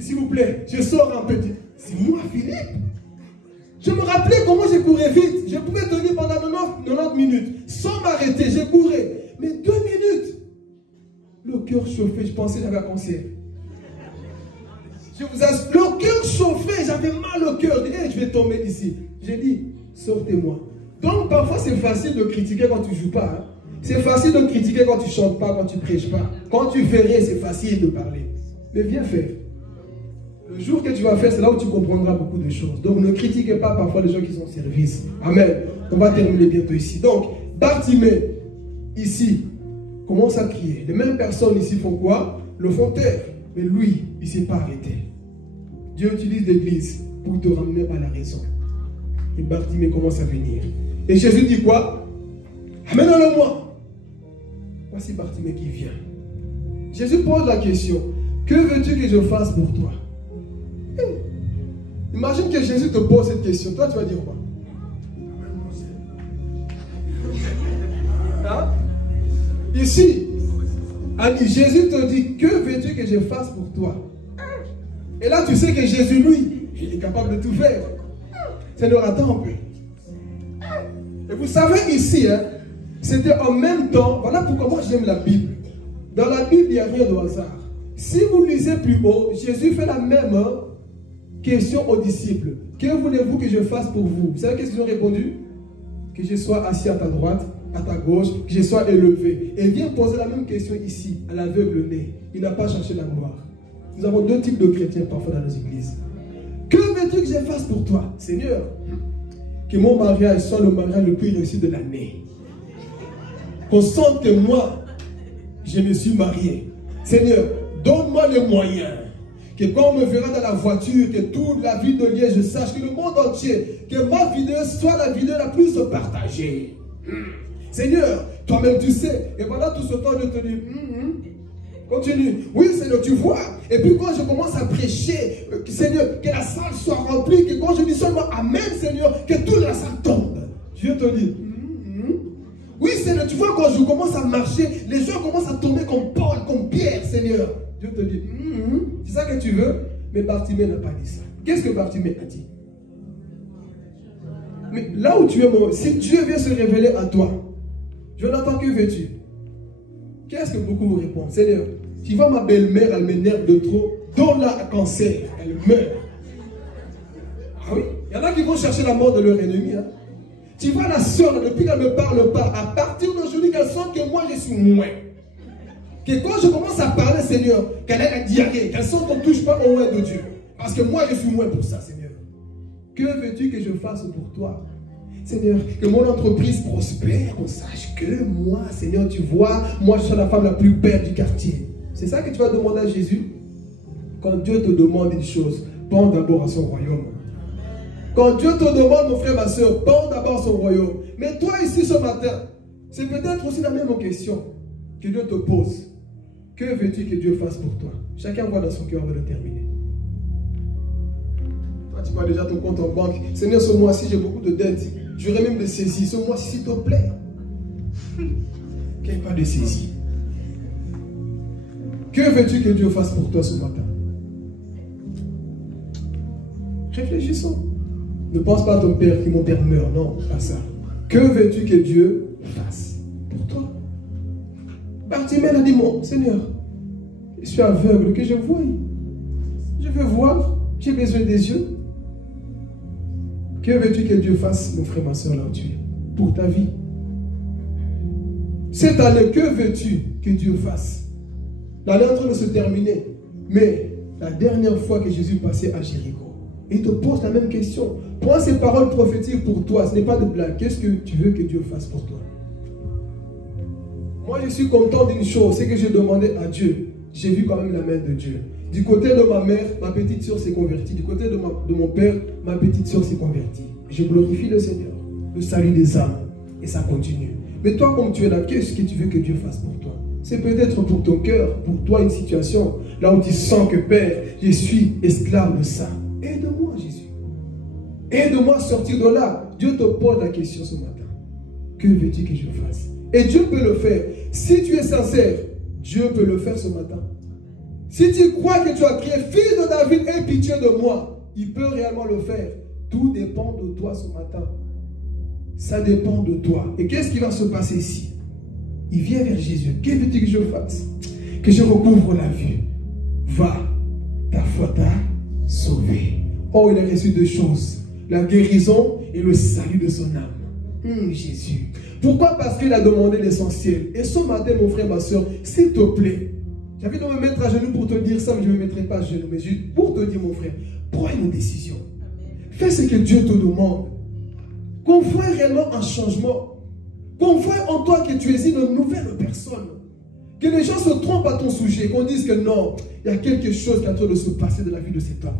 S'il vous plaît, je sors un peu. C'est moi, Philippe. Je me rappelais comment je courais vite. Je pouvais tenir pendant 90 minutes. Sans m'arrêter, je courais. Mais 2 minutes. Le cœur chauffait, je pensais que j'avais un cancer. Je vous assure, le cœur chauffait, j'avais mal au cœur. Je dis, hey, je vais tomber d'ici. J'ai dit, sortez-moi. Donc parfois c'est facile de critiquer quand tu ne joues pas. Hein. C'est facile de critiquer quand tu ne chantes pas, quand tu ne prêches pas. Quand tu fais rien, c'est facile de parler. Mais viens faire. Le jour que tu vas faire, c'est là où tu comprendras beaucoup de choses. Donc ne critiquez pas parfois les gens qui sont au service. Amen. On va terminer bientôt ici. Donc, Bartimée, ici, commence à crier. Les mêmes personnes ici font quoi? Le font taire. Mais lui, il ne s'est pas arrêté. Dieu utilise l'église pour te ramener à la raison. Et Bartimée commence à venir. Et Jésus dit quoi? Amène-le-moi. Voici Bartimée qui vient. Jésus pose la question. Que veux-tu que je fasse pour toi? Imagine que Jésus te pose cette question. Toi, tu vas dire quoi? Hein? Ici, Jésus te dit, que veux-tu que je fasse pour toi? Et là, tu sais que Jésus, lui, il est capable de tout faire. Seigneur, attends un peu. Et vous savez ici, hein, c'était en même temps, voilà pourquoi moi j'aime la Bible. Dans la Bible, il n'y a rien de hasard. Si vous lisez plus haut, Jésus fait la même question aux disciples. Que voulez-vous que je fasse pour vous? Vous savez qu'est-ce qu'ils ont répondu? Que je sois assis à ta droite, à ta gauche, que je sois élevé. Et il vient poser la même question ici, à l'aveugle né. Il n'a pas cherché la gloire. Nous avons 2 types de chrétiens parfois dans nos églises. Que veux-tu que je fasse pour toi, Seigneur? Que mon mariage soit le mariage le plus réussi de l'année. Qu'on sente que moi, je me suis marié. Seigneur, donne-moi les moyens. Que quand on me verra dans la voiture, que toute la ville de Liège, je sache que le monde entier, que ma vidéo soit la vidéo la plus partagée. Seigneur, toi-même tu sais. Et pendant tout ce temps, je te dis, continue. Oui, Seigneur, tu vois. Et puis quand je commence à prêcher, Seigneur, que la salle soit remplie, que quand je dis seulement Amen, Seigneur, que toute la salle tombe. Dieu te dit, oui, Seigneur, tu vois, quand je commence à marcher, les gens commencent à tomber comme Paul, comme Pierre, Seigneur. Dieu te dit, c'est ça que tu veux? Mais Bartimée n'a pas dit ça. Qu'est-ce que Bartimée a dit? Mais là où tu es, si Dieu vient se révéler à toi, Jonathan, que veux-tu? Qu'est-ce que beaucoup vous répondent? Seigneur, tu vois ma belle-mère, elle m'énerve de trop, donne-la un cancer, elle meurt. Ah oui, il y en a qui vont chercher la mort de leur ennemi. Hein? Tu vois la soeur, depuis qu'elle ne me parle pas, à partir d'aujourd'hui, qu'elle sent que moi je suis moins. Que quand je commence à parler, Seigneur, qu'elle ait la diarrhée, qu'elle sent qu'on ne touche pas au moins de Dieu. Parce que moi je suis moins pour ça, Seigneur. Que veux-tu que je fasse pour toi? Seigneur, que mon entreprise prospère, qu'on sache que moi, Seigneur, tu vois, moi je suis la femme la plus belle du quartier. C'est ça que tu vas demander à Jésus? Quand Dieu te demande une chose, pense d'abord à son royaume. Quand Dieu te demande, mon frère, ma soeur, pense d'abord à son royaume. Mais toi ici ce matin, c'est peut-être aussi la même question que Dieu te pose. Que veux-tu que Dieu fasse pour toi? Chacun voit dans son cœur de le terminer. Toi, tu vois déjà ton compte en banque. Seigneur, ce mois-ci, j'ai beaucoup de dettes. J'aurais même des saisies. Ce mois-ci, s'il te plaît. Qu'il n'y ait pas de saisie. Que veux-tu que Dieu fasse pour toi ce matin? Réfléchissons. Ne pense pas à ton père qui, mon père meurt. Non, pas ça. Que veux-tu que Dieu fasse pour toi? Bartimée a dit, mon Seigneur, je suis aveugle, que je voie. Je veux voir, j'ai besoin des yeux. Que veux-tu que Dieu fasse, mon frère, ma soeur, là où tu es, pour ta vie? Cette année, que veux-tu que Dieu fasse? L'année est en train de se terminer, mais la dernière fois que Jésus passait à Jéricho, il te pose la même question. Prends ces paroles prophétiques pour toi, ce n'est pas de blague. Qu'est-ce que tu veux que Dieu fasse pour toi? Moi, je suis content d'une chose, c'est que j'ai demandé à Dieu. J'ai vu quand même la main de Dieu. Du côté de ma mère, ma petite soeur s'est convertie. Du côté de mon père, ma petite soeur s'est convertie. Je glorifie le Seigneur, le salut des âmes. Et ça continue. Mais toi, comme tu es là, qu'est-ce que tu veux que Dieu fasse pour toi? C'est peut-être pour ton cœur, pour toi, une situation là où tu sens que, Père, je suis esclave de ça. Aide-moi, Jésus. Aide-moi à sortir de là. Dieu te pose la question ce matin. Que veux-tu que je fasse? Et Dieu peut le faire. Si tu es sincère, Dieu peut le faire ce matin. Si tu crois que tu as crié, fils de David, aie pitié de moi, il peut réellement le faire. Tout dépend de toi ce matin. Ça dépend de toi. Et qu'est-ce qui va se passer ici? Il vient vers Jésus. Que veux-tu que je fasse? Que je recouvre la vue. Va, ta foi t'a sauvé. Oh, il a reçu deux choses. La guérison et le salut de son âme. Jésus. Pourquoi? Parce qu'il a demandé l'essentiel. Et ce matin, mon frère, ma soeur, s'il te plaît, j'avais de me mettre à genoux pour te dire ça, mais je ne me mettrai pas à genoux. Mais juste pour te dire, mon frère, prends une décision. Fais ce que Dieu te demande. Qu'on voit réellement un changement. Qu'on voit en toi que tu es une nouvelle personne. Que les gens se trompent à ton sujet. Qu'on dise que non, il y a quelque chose qui est en train de se passer dans la vie de cet homme.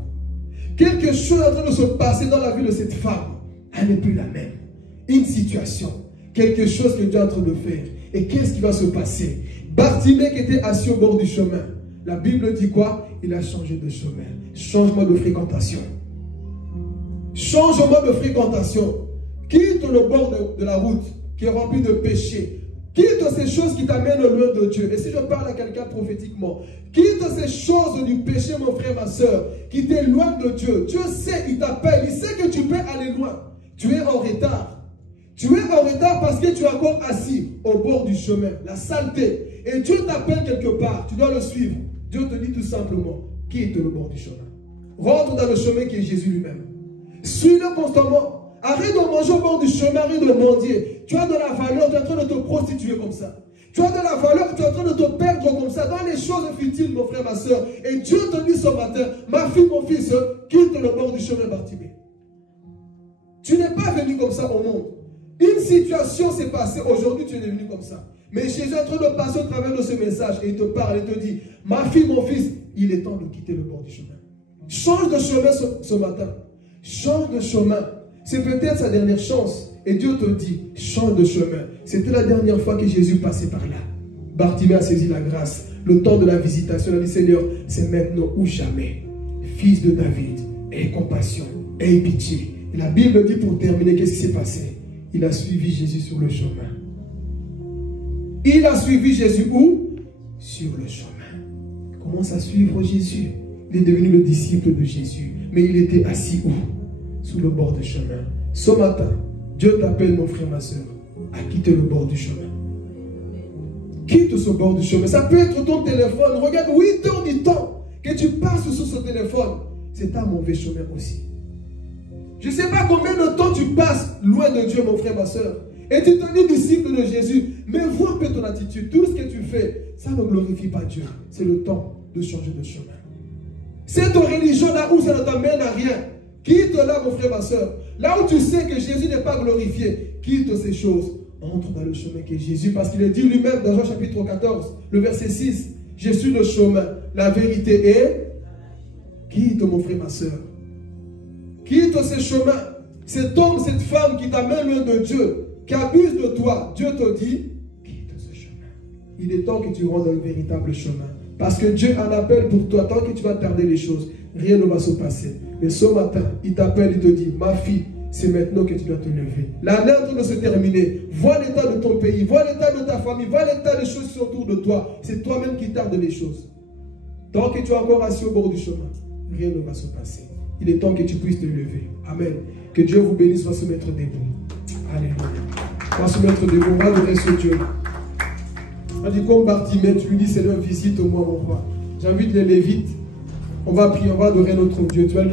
Quelque chose est en train de se passer dans la vie de cette femme. Elle n'est plus la même. Une situation. Quelque chose que Dieu est en train de faire. Et qu'est-ce qui va se passer? Bartimée qui était assis au bord du chemin. La Bible dit quoi? Il a changé de chemin. Changement de fréquentation. Changement de fréquentation. Quitte le bord de la route qui est rempli de péchés. Quitte ces choses qui t'amènent loin de Dieu. Et si je parle à quelqu'un prophétiquement, quitte ces choses du péché, mon frère, ma soeur, qui t'éloignent de Dieu. Dieu sait, il t'appelle, il sait que tu peux aller loin. Tu es en retard. Tu es en retard parce que tu es encore assis au bord du chemin, la saleté. Et Dieu t'appelle quelque part, tu dois le suivre. Dieu te dit tout simplement, quitte le bord du chemin. Rentre dans le chemin qui est Jésus lui-même. Suis-le constamment. Arrête de manger au bord du chemin, arrête de mendier. Tu as de la valeur, tu es en train de te prostituer comme ça. Tu as de la valeur, tu es en train de te perdre comme ça dans les choses futiles, mon frère, ma soeur. Et Dieu te dit ce matin, ma fille, mon fils, quitte le bord du chemin, Bartimée. Tu n'es pas venu comme ça au monde. Une situation s'est passée, aujourd'hui tu es devenu comme ça. Mais Jésus est en train de passer au travers de ce message et il te parle et te dit, ma fille, mon fils, il est temps de quitter le bord du chemin. Change de chemin ce matin. Change de chemin. C'est peut-être sa dernière chance. Et Dieu te dit, change de chemin. C'était la dernière fois que Jésus passait par là. Bartimée a saisi la grâce. Le temps de la visitation, il a dit, Seigneur, c'est maintenant ou jamais. Fils de David, aie compassion, aie pitié. Et la Bible dit pour terminer, qu'est-ce qui s'est passé? Il a suivi Jésus sur le chemin. Il a suivi Jésus où? Sur le chemin. Il commence à suivre Jésus. Il est devenu le disciple de Jésus. Mais il était assis où? Sous le bord du chemin. Ce matin, Dieu t'appelle, mon frère, ma soeur, à quitter le bord du chemin. Quitte ce bord du chemin. Ça peut être ton téléphone. Regarde, 8 heures du temps que tu passes sur ce téléphone. C'est un mauvais chemin aussi. Je ne sais pas combien de temps tu passes loin de Dieu, mon frère, ma soeur. Et tu te dis disciple de Jésus. Mais vois un peu ton attitude. Tout ce que tu fais, ça ne glorifie pas Dieu. C'est le temps de changer de chemin. Cette religion là où ça ne t'amène à rien. Quitte-la, mon frère, ma soeur. Là où tu sais que Jésus n'est pas glorifié, quitte ces choses. Entre dans le chemin qui est Jésus, parce qu'il est dit lui-même dans Jean chapitre 14, le verset 6, je suis le chemin, la vérité est... Quitte, mon frère, ma soeur. Quitte ces chemins. Cet homme, cette femme qui t'amène loin de Dieu, qui abuse de toi, Dieu te dit, quitte ce chemin. Il est temps que tu rentres dans le véritable chemin. Parce que Dieu en appelle pour toi. Tant que tu vas tarder les choses, rien ne va se passer. Mais ce matin, il t'appelle, il te dit, ma fille, c'est maintenant que tu dois te lever. L'année est en train de se terminer. Vois l'état de ton pays, vois l'état de ta famille, vois l'état des choses qui sont autour de toi. C'est toi-même qui tarde les choses. Tant que tu es encore assis au bord du chemin, rien ne va se passer. Il est temps que tu puisses te lever. Amen. Que Dieu vous bénisse, va se mettre debout. Alléluia. Va se mettre debout, va adorer ce Dieu. On dit comme Bartimée, tu lui dis Seigneur, visite-moi mon roi. J'invite les Lévites. On va prier, on va adorer notre Dieu. Tu vas